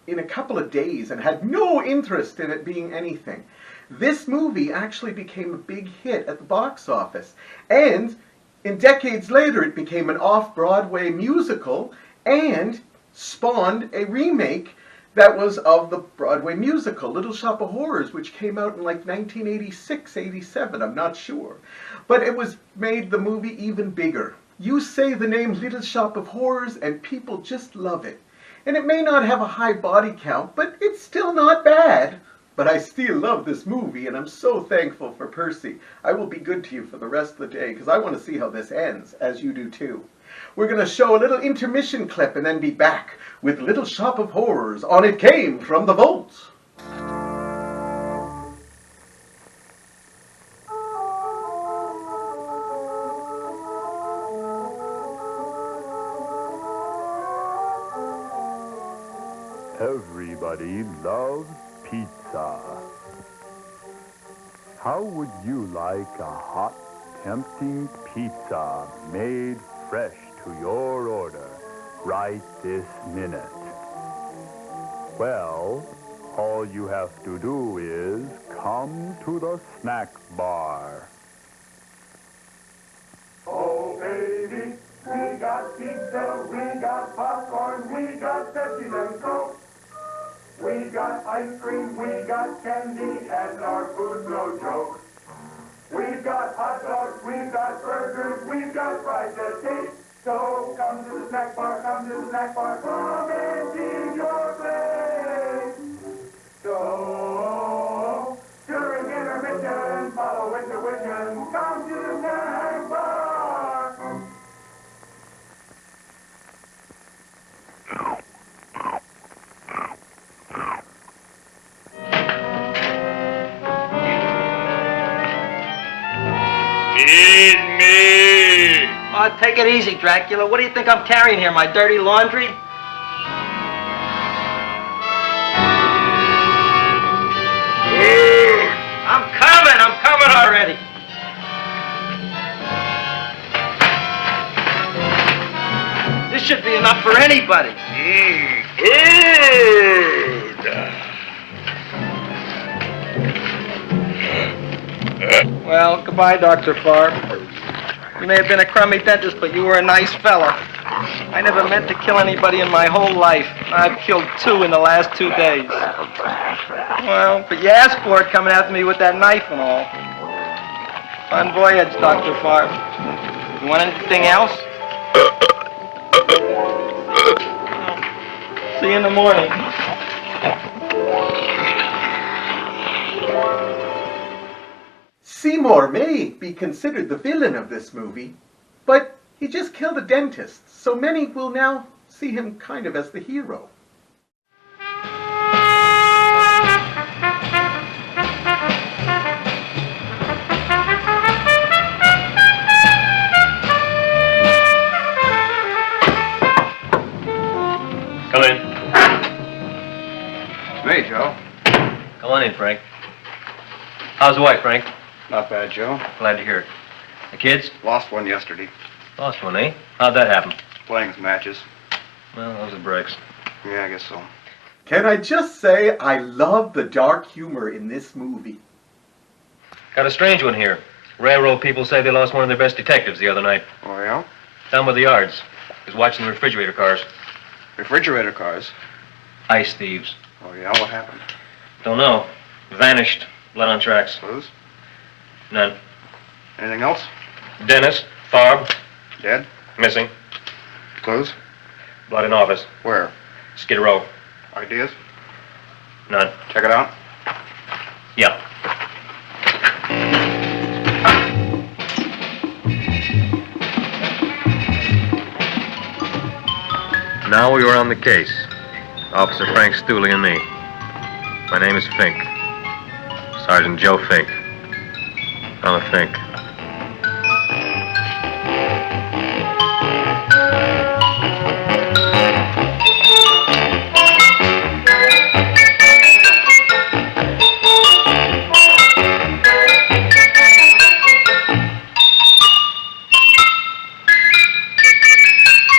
in a couple of days and had no interest in it being anything. This movie actually became a big hit at the box office, and in decades later it became an off-Broadway musical and spawned a remake that was of the Broadway musical, Little Shop of Horrors, which came out in like 1986, 87, I'm not sure. But it made the movie even bigger. You say the name Little Shop of Horrors and people just love it. And it may not have a high body count, but it's still not bad. But I still love this movie, and I'm so thankful for Percy. I will be good to you for the rest of the day, because I want to see how this ends, as you do too. We're going to show a little intermission clip and then be back with Little Shop of Horrors on It Came from the Vault. Everybody loves pizza. How would you like a hot, tempting pizza made fresh to your order right this minute? Well, all you have to do is come to the snack bar. Oh, baby, we got pizza, we got popcorn, we got Pepsi and Coke. We got ice cream, we got candy, and our food's no joke. We've got hot dogs, we've got burgers, we've got fries that taste. So come to the snack bar, come to the snack bar, come and see your place. So, during intermission, follow intuition, come to the snack bar. Feed me! Oh, take it easy, Dracula. What do you think I'm carrying here, my dirty laundry? I'm coming already. This should be enough for anybody. Well, goodbye, Dr. Farr. You may have been a crummy dentist, but you were a nice fella. I never meant to kill anybody in my whole life. I've killed 2 in the last 2 days. Well, but you asked for it coming after me with that knife and all. Fun voyage, Dr. Farr. You want anything else? See you in the morning. Seymour may be considered the villain of this movie, but he just killed a dentist, so many will now see him kind of as the hero. Come in. It's me, Joe. Come on in, Frank. How's the wife, Frank? Not bad, Joe. Glad to hear it. The kids? Lost one yesterday. Lost one, eh? How'd that happen? Playing some matches. Well, those are breaks. Yeah, I guess so. Can I just say I love the dark humor in this movie. Got a strange one here. Railroad people say they lost one of their best detectives the other night. Oh, yeah? Down by the yards. He was watching the refrigerator cars. Refrigerator cars? Ice thieves. Oh, yeah? What happened? Don't know. Vanished. Blood on tracks. Clues? None. Anything else? Dennis. Farb. Dead? Missing. Clues? Blood in office. Where? Skid Row. Ideas? None. Check it out. Yeah. Now we were on the case. Officer Frank Stooley and me. My name is Fink. Sergeant Joe Fink. I'm a Fink.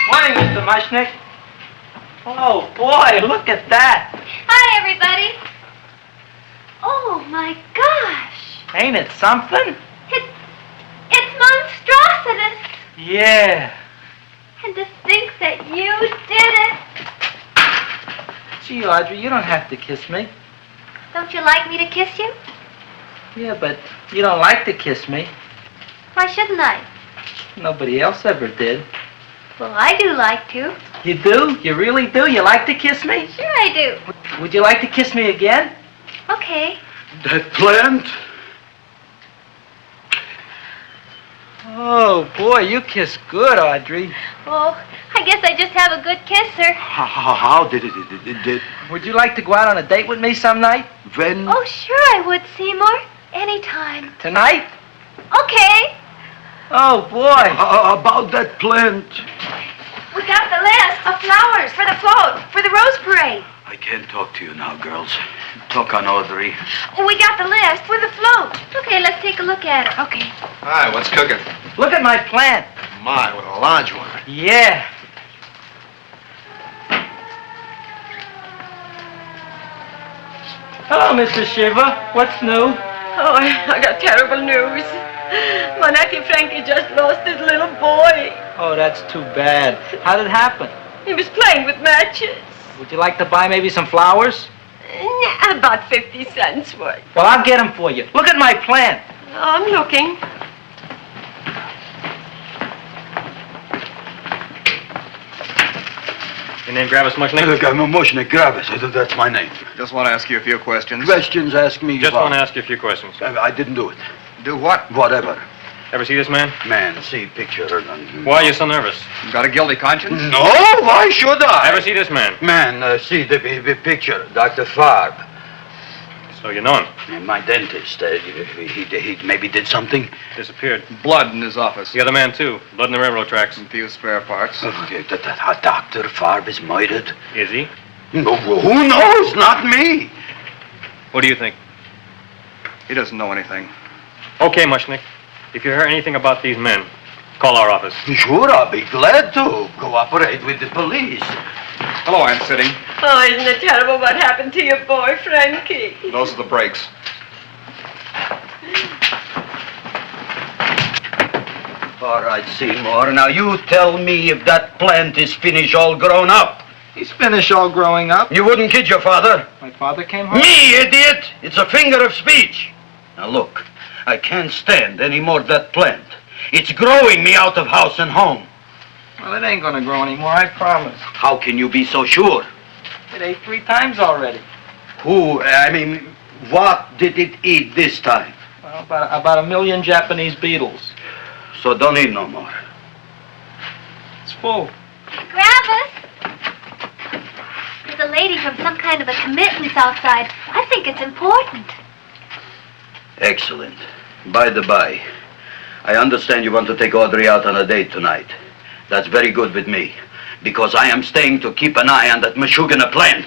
Morning, Mr. Mushnick. Oh, boy, look at that. Hi, everybody. Oh, my gosh. Ain't it something? It's monstrositous. Yeah. And to think that you did it. Gee, Audrey, you don't have to kiss me. Don't you like me to kiss you? Yeah, but you don't like to kiss me. Why shouldn't I? Nobody else ever did. Well, I do like to. You do? You really do? You like to kiss me? Sure I do. Would you like to kiss me again? Okay. That plant? Oh, boy, you kiss good, Audrey. Oh, I guess I just have a good kisser. How did it? Would you like to go out on a date with me some night? When? Oh, sure I would, Seymour. Anytime. Tonight? Okay. Oh, boy. About that plant. We got the list of flowers for the float, for the Rose Parade. I can't talk to you now, girls. Talk on Audrey. We got the list for the float. Okay, let's take a look at it. Okay. Hi, what's cooking? Look at my plant. My, what a large one. Yeah. Hello, Mr. Shiva. What's new? Oh, I got terrible news. My nephew Frankie just lost his little boy. Oh, that's too bad. How did it happen? He was playing with matches. Would you like to buy maybe some flowers? About 50 cents worth. Well, I'll get them for you. Look at my plant. I'm looking. Your name Gravis Mushnick? Mushnick Gravis. That's my name. Just want to ask you a few questions. Questions, ask me. Just what? want to ask you a few questions. I didn't do it. Do what? Whatever. Ever see this man? Man, see picture. Why are you so nervous? You got a guilty conscience? No, why should I? Ever see this man? Man, see the picture. Dr. Farb. So you know him? My dentist. He maybe did something. Disappeared. Blood in his office. The other man, too. Blood in the railroad tracks. Some few spare parts. Dr. Farb is murdered. Is he? No, who knows? Not me. What do you think? He doesn't know anything. Okay, Mushnick. If you hear anything about these men, call our office. Sure, I'll be glad to cooperate with the police. Hello, Aunt Sitting. Oh, isn't it terrible what happened to your boy, Frankie? Those are the brakes. All right, Seymour. Now you tell me if that plant is finished all grown up. He's finished all growing up. You wouldn't kid your father. My father came home? Me, idiot! It's a figure of speech. Now look, I can't stand any more of that plant. It's growing me out of house and home. Well, it ain't gonna grow anymore, I promise. How can you be so sure? It ate 3 times already. What did it eat this time? Well, about 1 million Japanese beetles. So don't eat no more. It's full. Gravis! There's a lady from some kind of a committance outside. I think it's important. Excellent. By the by, I understand you want to take Audrey out on a date tonight. That's very good with me, because I am staying to keep an eye on that Meshuggah plant.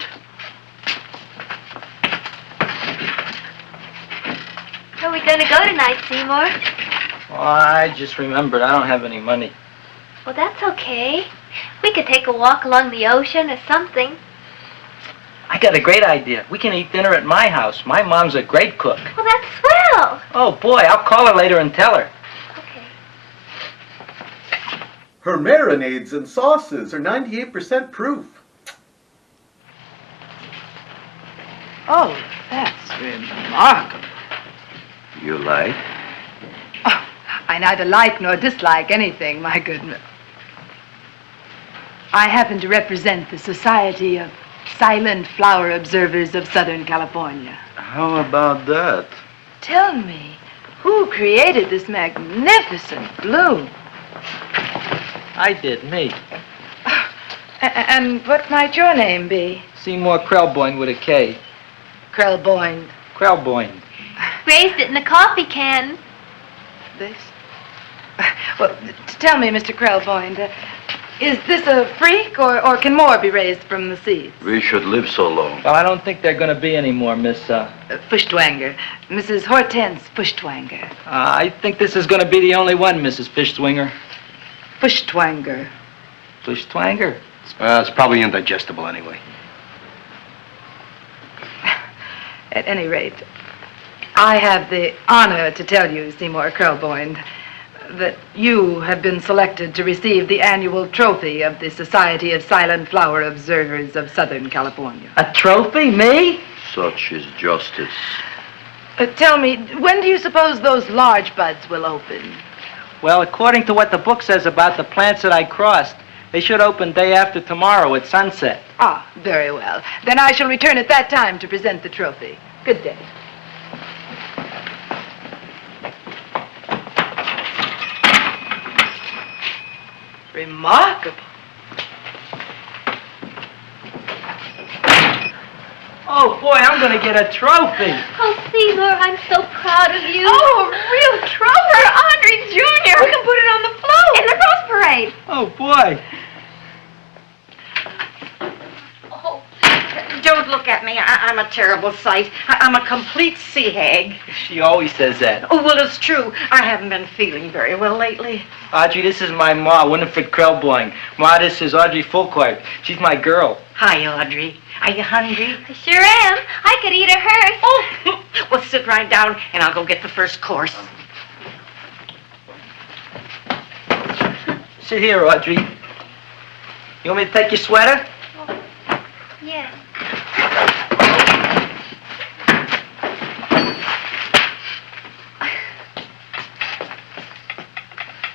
Where are we going to go tonight, Seymour? Oh, I just remembered I don't have any money. Well, that's okay. We could take a walk along the ocean or something. I got a great idea. We can eat dinner at my house. My mom's a great cook. Well, that's swell. Oh, boy, I'll call her later and tell her. Her marinades and sauces are 98% proof. Oh, that's remarkable. You like? Oh, I neither like nor dislike anything, my goodness. I happen to represent the Society of Silent Flower Observers of Southern California. How about that? Tell me, who created this magnificent bloom? I did, me. And what might your name be? Seymour Krelboyne with a K. Krelboyne. Krelboyne. Raised it in a coffee can. This? Well, tell me, Mr. Krelboyne, is this a freak, or can more be raised from the seeds? We should live so long. Well, I don't think there are going to be any more, Miss, Fuschtwanger. Mrs. Hortense Fuschtwanger. I think this is going to be the only one, Mrs. Fishswinger. Fuschtwanger. Fuschtwanger? It's probably indigestible anyway. At any rate, I have the honor to tell you, Seymour Krelboyne, that you have been selected to receive the annual trophy of the Society of Silent Flower Observers of Southern California. A trophy? Me? Such is justice. Tell me, when do you suppose those large buds will open? Well, according to what the book says about the plants that I crossed, They should open day after tomorrow at sunset. Ah, very well. Then I shall return at that time to present the trophy. Good day. Remarkable. Oh, boy, I'm going to get a trophy. Oh, Seymour, I'm so proud of you. Oh, a real trophy for Audrey Jr. We can put it on the float. In the Rose Parade. Oh, boy. Oh, don't look at me. I'm a terrible sight. I'm a complete sea hag. She always says that. Oh, well, it's true. I haven't been feeling very well lately. Audrey, this is my ma, Winifred Krellboing. Ma, this is Audrey Fulquart. She's my girl. Hi, Audrey. Are you hungry? I sure am. I could eat a hearse. Oh, well, sit right down, and I'll go get the first course. Sit here, Audrey. You want me to take your sweater? Yes.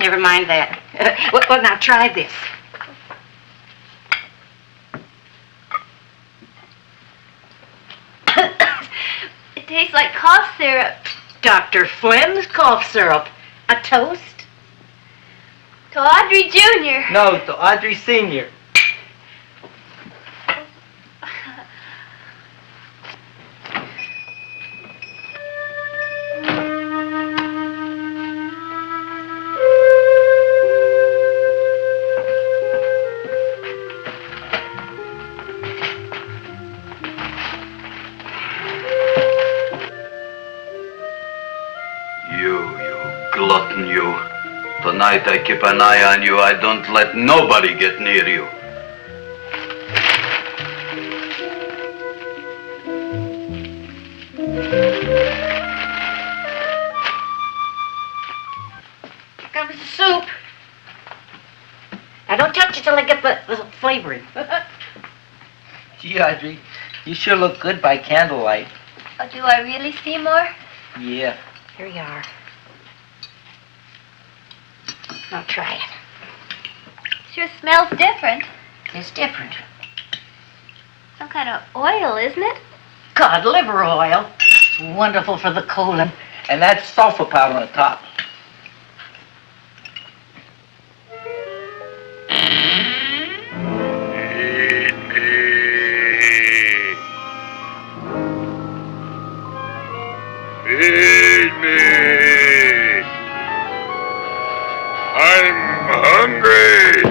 Never mind that. Well, now try this. It tastes like cough syrup. Dr. Flynn's cough syrup. A toast? To Audrey Jr. No, to Audrey Sr. You glutton, you. Tonight I keep an eye on you. I don't let nobody get near you. Here comes the soup. Now, don't touch it till I get the flavoring. Gee, Audrey, you sure look good by candlelight. Oh, do I really, Seymour? Yeah. Here you are. Now try it. Sure smells different. It's different. Some kind of oil, isn't it? Cod liver oil. It's wonderful for the colon. And that's sulfur powder on the top. Feed me. I'm hungry.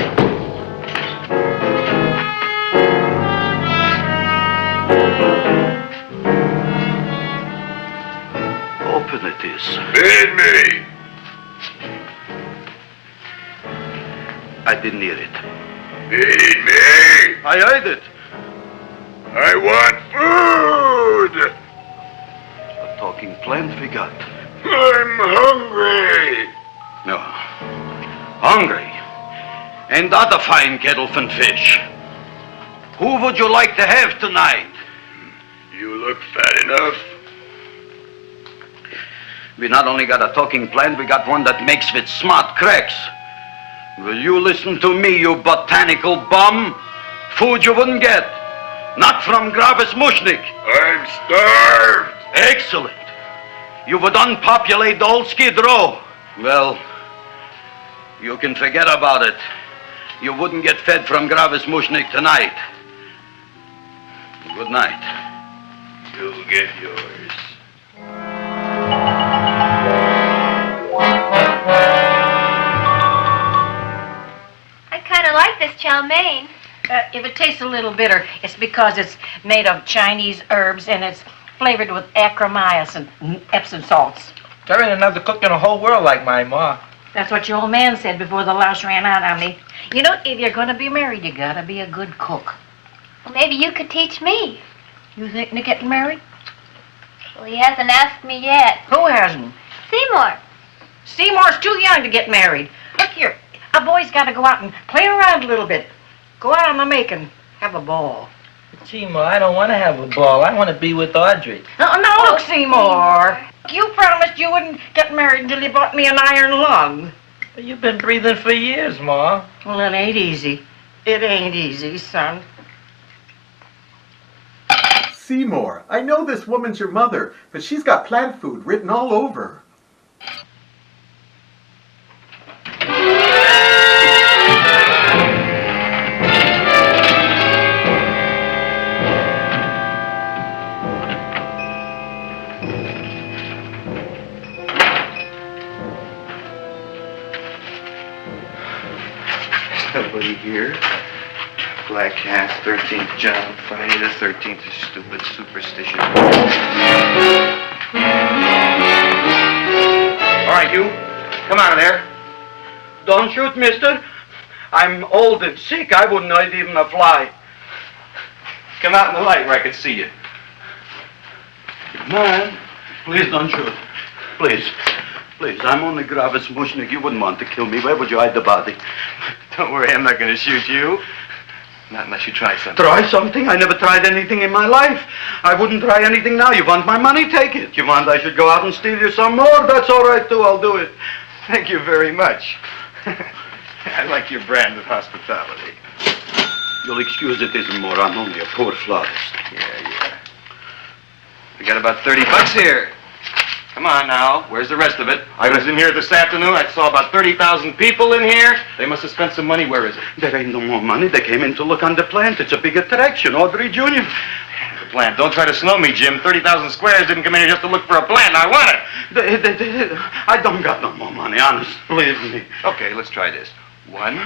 Open it is. Feed me. I didn't hear it. Feed me. I heard it. I want food. A talking plant we got. I'm hungry. No. Hungry. And that a fine kettlefen fish. Who would you like to have tonight? You look fat enough. We not only got a talking plant, we got one that makes with smart cracks. Will you listen to me, you botanical bum? Food you wouldn't get. Not from Gravis Mushnik. I'm starved. Excellent. You would unpopulate the old Skid Row. Well, you can forget about it. You wouldn't get fed from Gravis Mushnik tonight. Good night. You'll get yours. I kind of like this chow mein. If it tastes a little bitter, it's because it's made of Chinese herbs and it's flavored with acromyces and Epsom salts. There ain't another cook in the whole world like my ma. That's what your old man said before the louse ran out on me. You know, if you're going to be married, you got to be a good cook. Well, maybe you could teach me. You thinking of getting married? Well, he hasn't asked me yet. Who hasn't? Seymour. Seymour's too young to get married. Look here, a boy's got to go out and play around a little bit. Go out on the make and have a ball. Gee, Ma, I don't want to have a ball. I want to be with Audrey. No, look, Seymour. You promised you wouldn't get married until you bought me an iron lung. You've been breathing for years, Ma. Well, it ain't easy. It ain't easy, son. Seymour, I know this woman's your mother, but she's got plant food written all over her. Nobody here. Black Cat, 13th John, Friday the 13th is stupid superstition. All right, you. Come out of there. Don't shoot, mister. I'm old and sick. I wouldn't hurt even a fly. Come out in the light where I can see you. Man, please don't shoot. Please. Please, I'm only Gravis Mushnik. You wouldn't want to kill me. Where would you hide the body? Don't worry, I'm not going to shoot you. Not unless you try something. Try something? I never tried anything in my life. I wouldn't try anything now. You want my money? Take it. You want I should go out and steal you some more? That's all right, too. I'll do it. Thank you very much. I like your brand of hospitality. You'll excuse it isn't more. I'm only a poor florist. Yeah. We got about $30 here. Come on now. Where's the rest of it? I was in here this afternoon. I saw about 30,000 people in here. They must have spent some money. Where is it? There ain't no more money. They came in to look on the plant. It's a big attraction. Audrey Jr. The plant. Don't try to snow me, Jim. 30,000 squares didn't come in here just to look for a plant. I want it. I don't got no more money, honest. Believe me. Okay, let's try this. 1,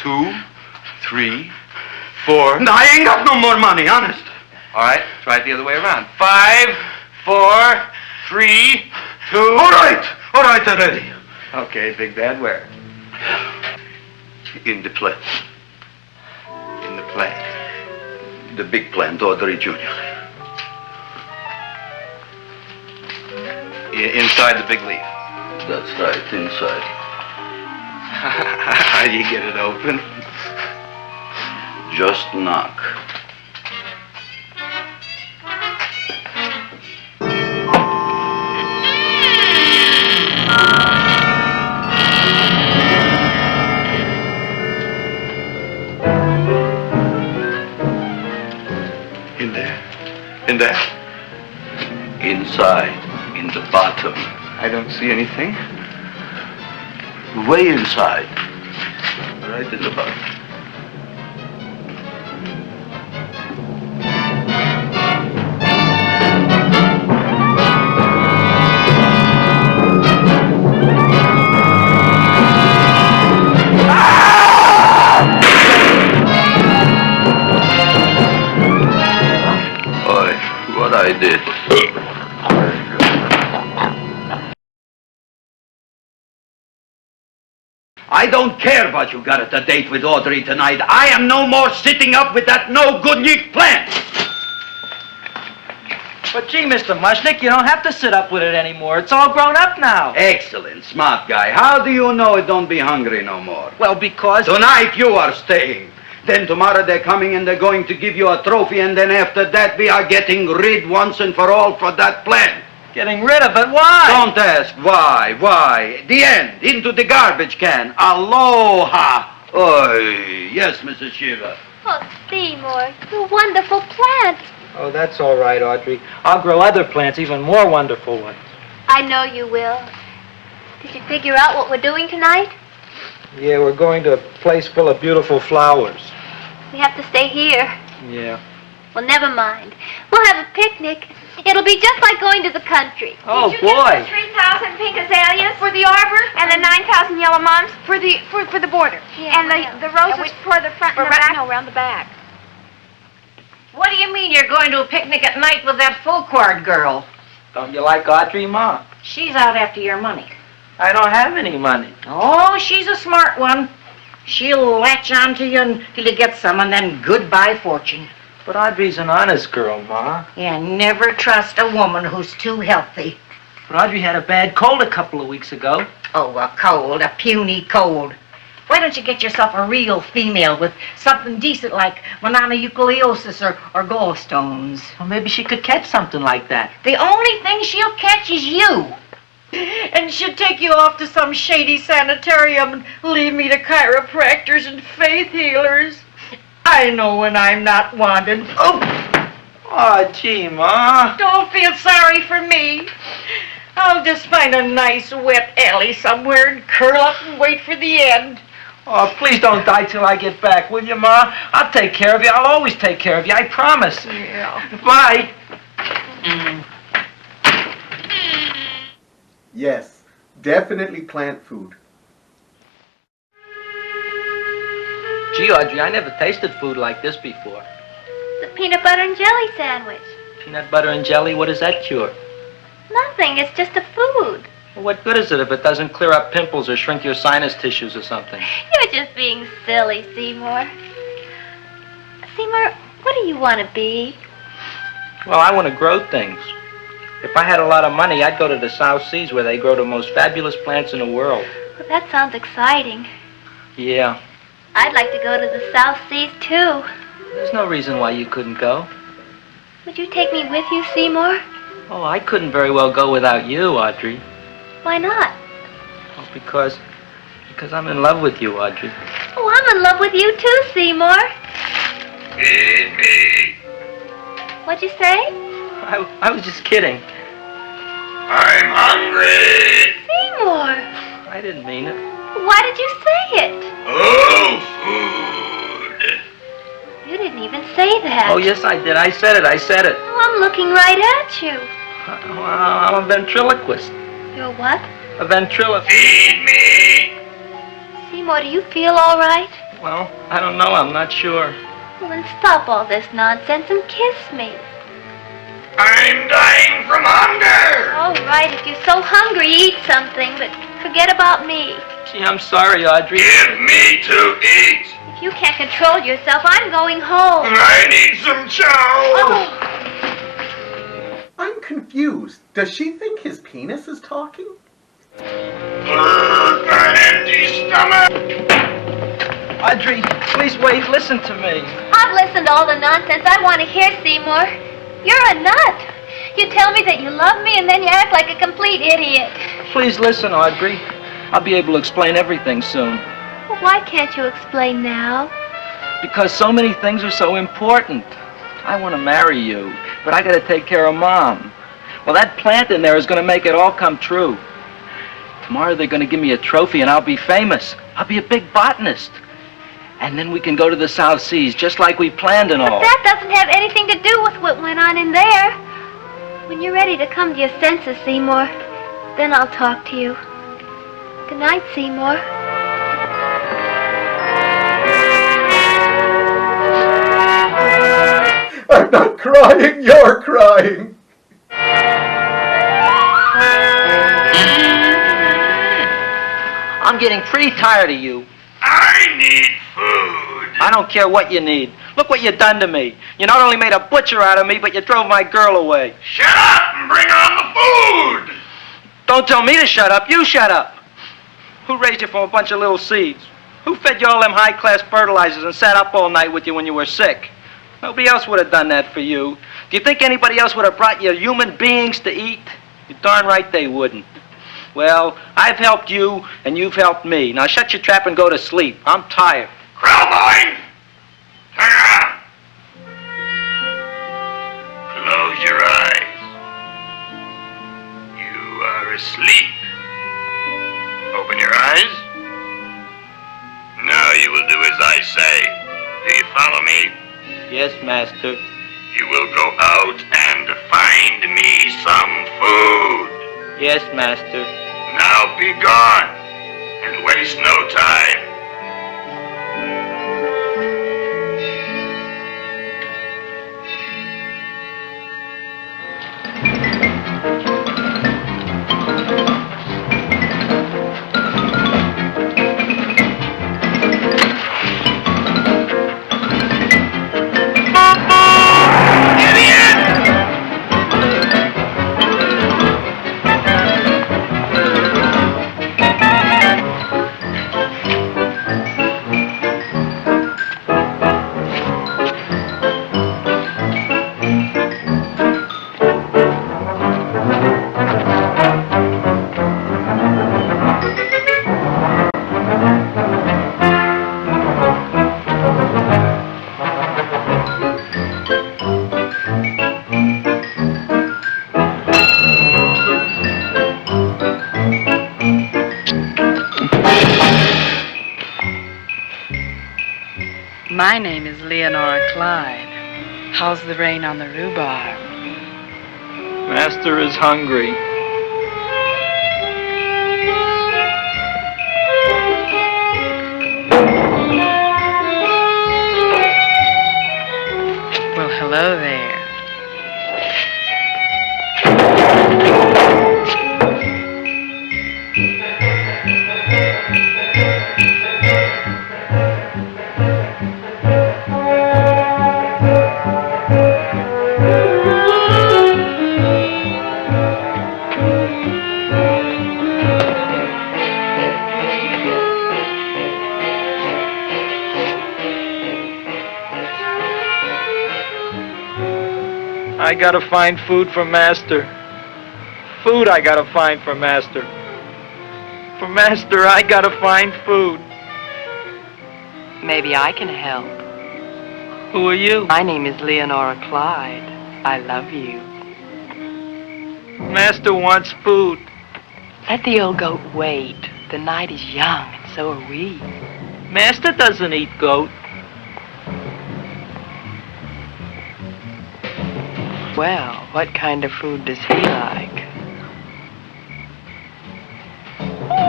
2, 3, 4. No, I ain't got no more money, honest. All right, try it the other way around. 5, 4, 3, 2. All right already. Okay, Big Dad, where? In the plant. In the plant. The big plant, Audrey Jr. Inside the big leaf. That's right, inside. How do you get it open? Just knock. In there? Inside, in the bottom. I don't see anything. Way inside. Right in the bottom. I did. I don't care what you got at the date with Audrey tonight. I am no more sitting up with that no-good plant. But gee, Mr. Mushnick, you don't have to sit up with it anymore. It's all grown up now. Excellent, smart guy. How do you know it don't be hungry no more? Well, because... Tonight you are staying. Then tomorrow they're coming and they're going to give you a trophy, and then after that we are getting rid once and for all for that plant. Getting rid of it? Why? Don't ask why. The end. Into the garbage can. Aloha. Oy. Yes, Mrs. Shiva. Oh, Seymour, you wonderful plant. Oh, that's all right, Audrey. I'll grow other plants, even more wonderful ones. I know you will. Did you figure out what we're doing tonight? Yeah, we're going to a place full of beautiful flowers. We have to stay here. Yeah. Well, never mind. We'll have a picnic. It'll be just like going to the country. Oh, Did you boy. get the 3,000 pink azaleas for the arbor and the 9,000 yellow mums for the border? Yeah, and the roses for the front and the back? No, around the back. What do you mean you're going to a picnic at night with that full-cord girl? Don't you like Audrey, Ma? She's out after your money. I don't have any money. Oh, she's a smart one. She'll latch on to you until you get some, and then goodbye fortune. But Audrey's an honest girl, Ma. Yeah, never trust a woman who's too healthy. But Audrey had a bad cold a couple of weeks ago. Oh, a cold, a puny cold. Why don't you get yourself a real female with something decent like mononucleosis or gallstones? Well, maybe she could catch something like that. The only thing she'll catch is you. And she'd take you off to some shady sanitarium and leave me to chiropractors and faith healers. I know when I'm not wanted. Oh, gee, Ma. Don't feel sorry for me. I'll just find a nice wet alley somewhere and curl up and wait for the end. Oh, please don't die till I get back, will you, Ma? I'll take care of you. I'll always take care of you. I promise. Yeah. Bye. Yes, definitely plant food. Gee, Audrey, I never tasted food like this before. The peanut butter and jelly sandwich. Peanut butter and jelly, what does that cure? Nothing, it's just a food. Well, what good is it if it doesn't clear up pimples or shrink your sinus tissues or something? You're just being silly, Seymour. Seymour, what do you want to be? Well, I want to grow things. If I had a lot of money, I'd go to the South Seas where they grow the most fabulous plants in the world. Well, that sounds exciting. Yeah. I'd like to go to the South Seas, too. There's no reason why you couldn't go. Would you take me with you, Seymour? Oh, I couldn't very well go without you, Audrey. Why not? Oh, because I'm in love with you, Audrey. Oh, I'm in love with you, too, Seymour. Feed me. What'd you say? I was just kidding. I'm hungry. Seymour! I didn't mean it. Why did you say it? Oh, food. You didn't even say that. Oh, yes, I did. I said it. Oh, I'm looking right at you. I'm a ventriloquist. You're what? A ventriloquist. Feed me. Seymour, do you feel all right? Well, I don't know. I'm not sure. Well, then stop all this nonsense and kiss me. I'm dying from hunger. All right, if you're so hungry, eat something, but forget about me. Gee, I'm sorry, Audrey. Give me to eat. If you can't control yourself, I'm going home. I need some chow. Oh. I'm confused. Does she think his penis is talking? An empty stomach. Audrey, please wait. Listen to me. I've listened to all the nonsense I want to hear, Seymour. You're a nut. You tell me that you love me, and then you act like a complete idiot. Please listen, Audrey. I'll be able to explain everything soon. Well, why can't you explain now? Because so many things are so important. I want to marry you, but I got to take care of Mom. Well, that plant in there is going to make it all come true. Tomorrow they're going to give me a trophy, and I'll be famous. I'll be a big botanist. And then we can go to the South Seas, just like we planned and all. But that doesn't have anything to do with what went on in there. When you're ready to come to your senses, Seymour, then I'll talk to you. Good night, Seymour. I'm not crying, you're crying. I'm getting pretty tired of you. I need food. I don't care what you need. Look what you done to me. You not only made a butcher out of me, but you drove my girl away. Shut up and bring on the food. Don't tell me to shut up. You shut up. Who raised you from a bunch of little seeds? Who fed you all them high-class fertilizers and sat up all night with you when you were sick? Nobody else would have done that for you. Do you think anybody else would have brought you human beings to eat? You're darn right they wouldn't. Well, I've helped you, and you've helped me. Now shut your trap and go to sleep. I'm tired. Krellbein, turn around. Close your eyes. You are asleep. Open your eyes. Now you will do as I say. Do you follow me? Yes, Master. You will go out and find me some food. Yes, Master. Now be gone and waste no time. My name is Leonora Clyde. How's the rain on the rhubarb? Master is hungry. Well, hello there. I gotta find food for Master. Food I gotta find for Master. For Master, I gotta find food. Maybe I can help. Who are you? My name is Leonora Clyde. I love you. Master wants food. Let the old goat wait. The night is young, and so are we. Master doesn't eat goat. Well, what kind of food does he like?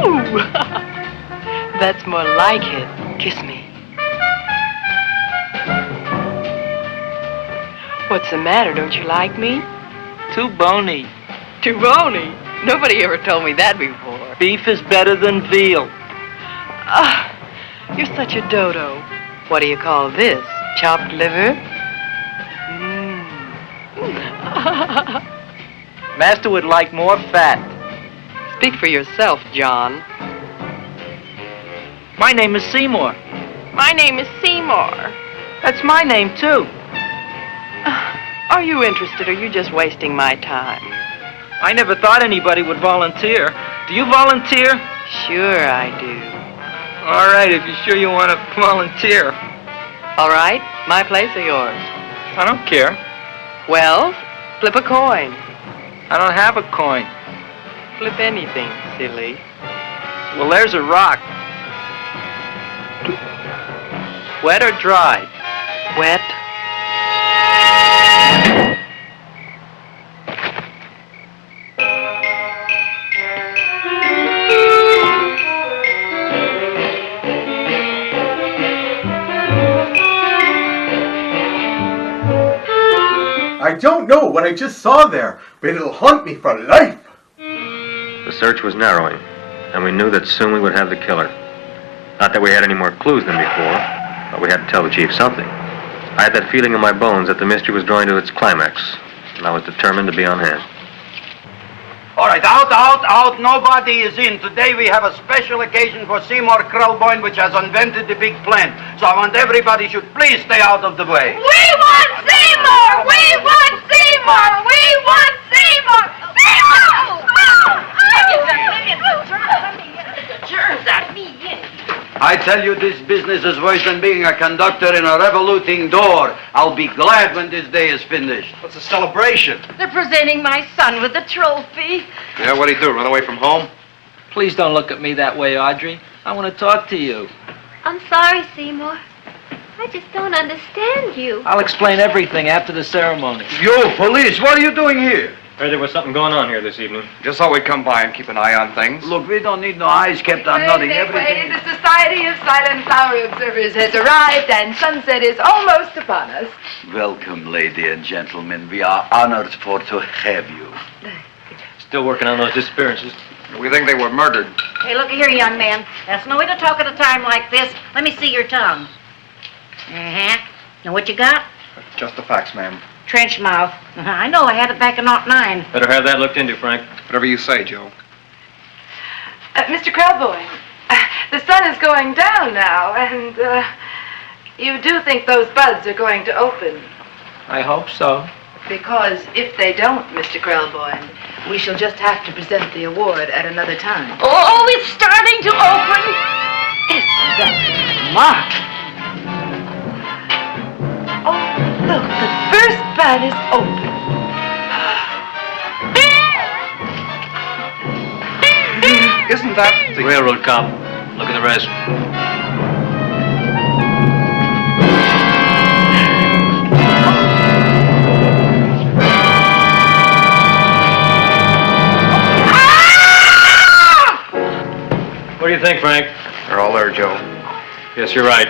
Ooh! That's more like it. Kiss me. What's the matter? Don't you like me? Too bony. Too bony? Nobody ever told me that before. Beef is better than veal. Ah, you're such a dodo. What do you call this? Chopped liver? Master would like more fat. Speak for yourself, John. My name is Seymour. My name is Seymour. That's my name, too. Are you interested, or are you just wasting my time? I never thought anybody would volunteer. Do you volunteer? Sure I do. All right, if you're sure you want to volunteer. All right, my place or yours? I don't care. Well, flip a coin. I don't have a coin. Flip anything, silly. Well, there's a rock. Wet or dry? Wet. I don't know what I just saw there, but it'll haunt me for life. The search was narrowing, and we knew that soon we would have the killer. Not that we had any more clues than before, but we had to tell the chief something. I had that feeling in my bones that the mystery was drawing to its climax, and I was determined to be on hand. All right, out. Nobody is in. Today we have a special occasion for Seymour Krelboyne, which has invented the big plan. So I want everybody should please stay out of the way. We want Seymour! We want Seymour! We want Seymour! Seymour! Germs at me, yes. I tell you, this business is worse than being a conductor in a revoluting door. I'll be glad when this day is finished. What's a celebration? They're presenting my son with a trophy. Yeah, what'd he do, run away from home? Please don't look at me that way, Audrey. I want to talk to you. I'm sorry, Seymour. I just don't understand you. I'll explain everything after the ceremony. You, police, what are you doing here? Heard there was something going on here this evening. Just thought we'd come by and keep an eye on things. Look, we don't need no eyes kept on nothing. Everything. The Society of Silent Flower Observers has arrived, and sunset is almost upon us. Welcome, lady and gentlemen. We are honored for to have you. Still working on those disappearances. We think they were murdered. Hey, look here, young man. That's no way to talk at a time like this. Let me see your tongue. Uh-huh. Now, what you got? Just the facts, ma'am. Trench mouth. I know, I had it back in '09. Better have that looked into, Frank. Whatever you say, Joe. Mr. Krelboyne, the sun is going down now, and you do think those buds are going to open? I hope so. Because if they don't, Mr. Krelboyne, we shall just have to present the award at another time. Oh, it's starting to open. Isn't that smart? Oh, look, the first bud is open. Isn't that the Railroad cop. Look at the rest. do you think, Frank? They're all there, Joe. Yes, you're right.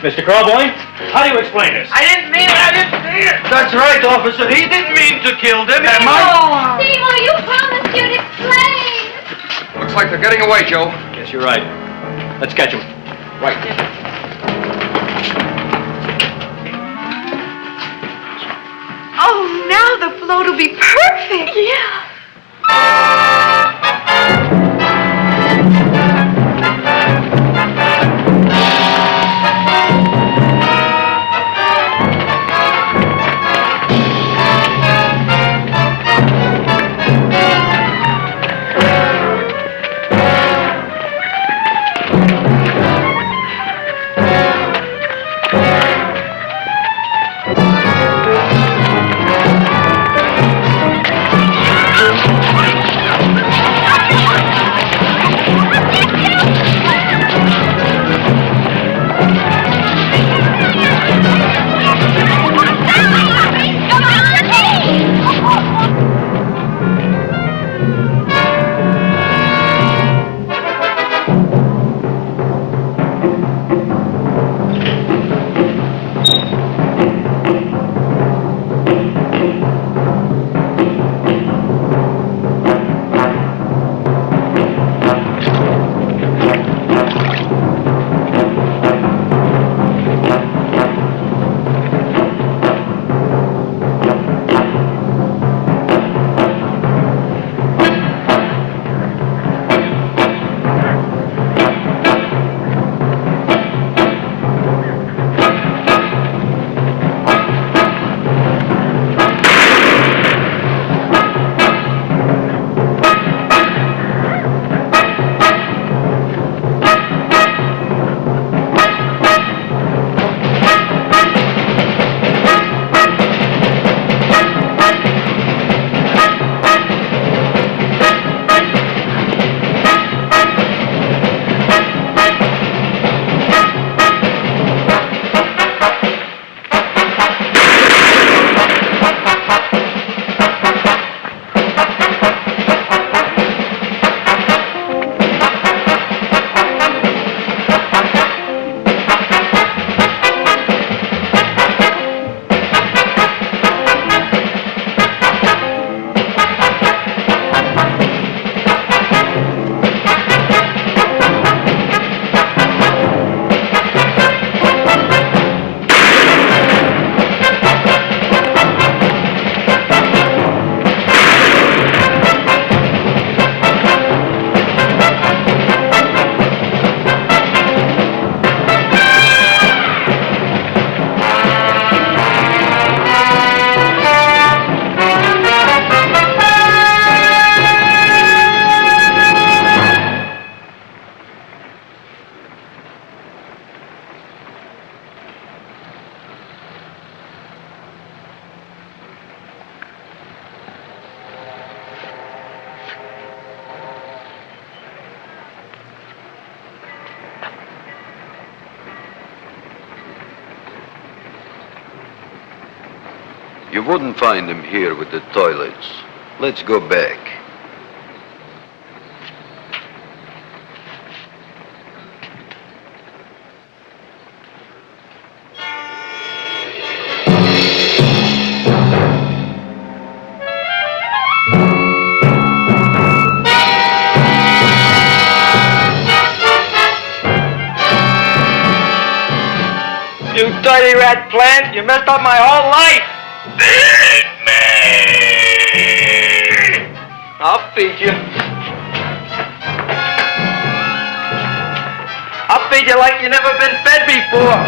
Mr. Carboy, how do you explain this? I didn't mean it. That's right, officer. He didn't mean to kill them. Seymour, you promised you'd explain. Looks like they're getting away, Joe. Yes, you're right. Let's catch him. Right. Oh, now the float will be perfect. Yeah. You wouldn't find him here with the toilets. Let's go back. You dirty rat plant, you messed up my whole life. Feed me! I'll feed you. I'll feed you like you never been fed before.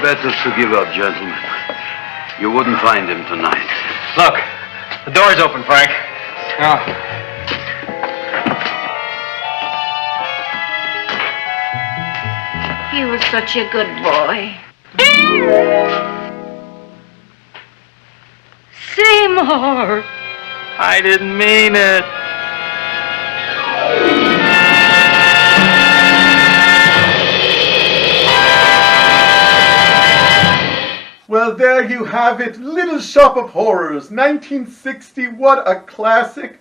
Better to give up, gentlemen. You wouldn't find him tonight. Look, the door's open, Frank. Oh. He was such a good boy. more. I didn't mean it. Well, there you have it, Little Shop of Horrors, 1960. What a classic.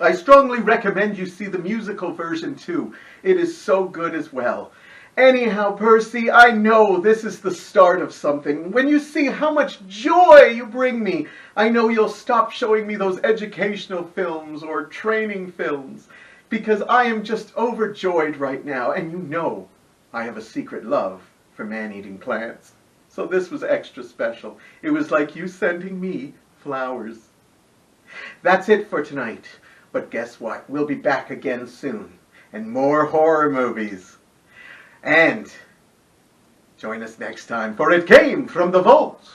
I strongly recommend you see the musical version too. It is so good as well. Anyhow, Percy, I know this is the start of something. When you see how much joy you bring me, I know you'll stop showing me those educational films or training films, because I am just overjoyed right now, and you know I have a secret love for man-eating plants. So this was extra special. It was like you sending me flowers. That's it for tonight. But guess what? We'll be back again soon. And more horror movies. And join us next time, for it came from the vault.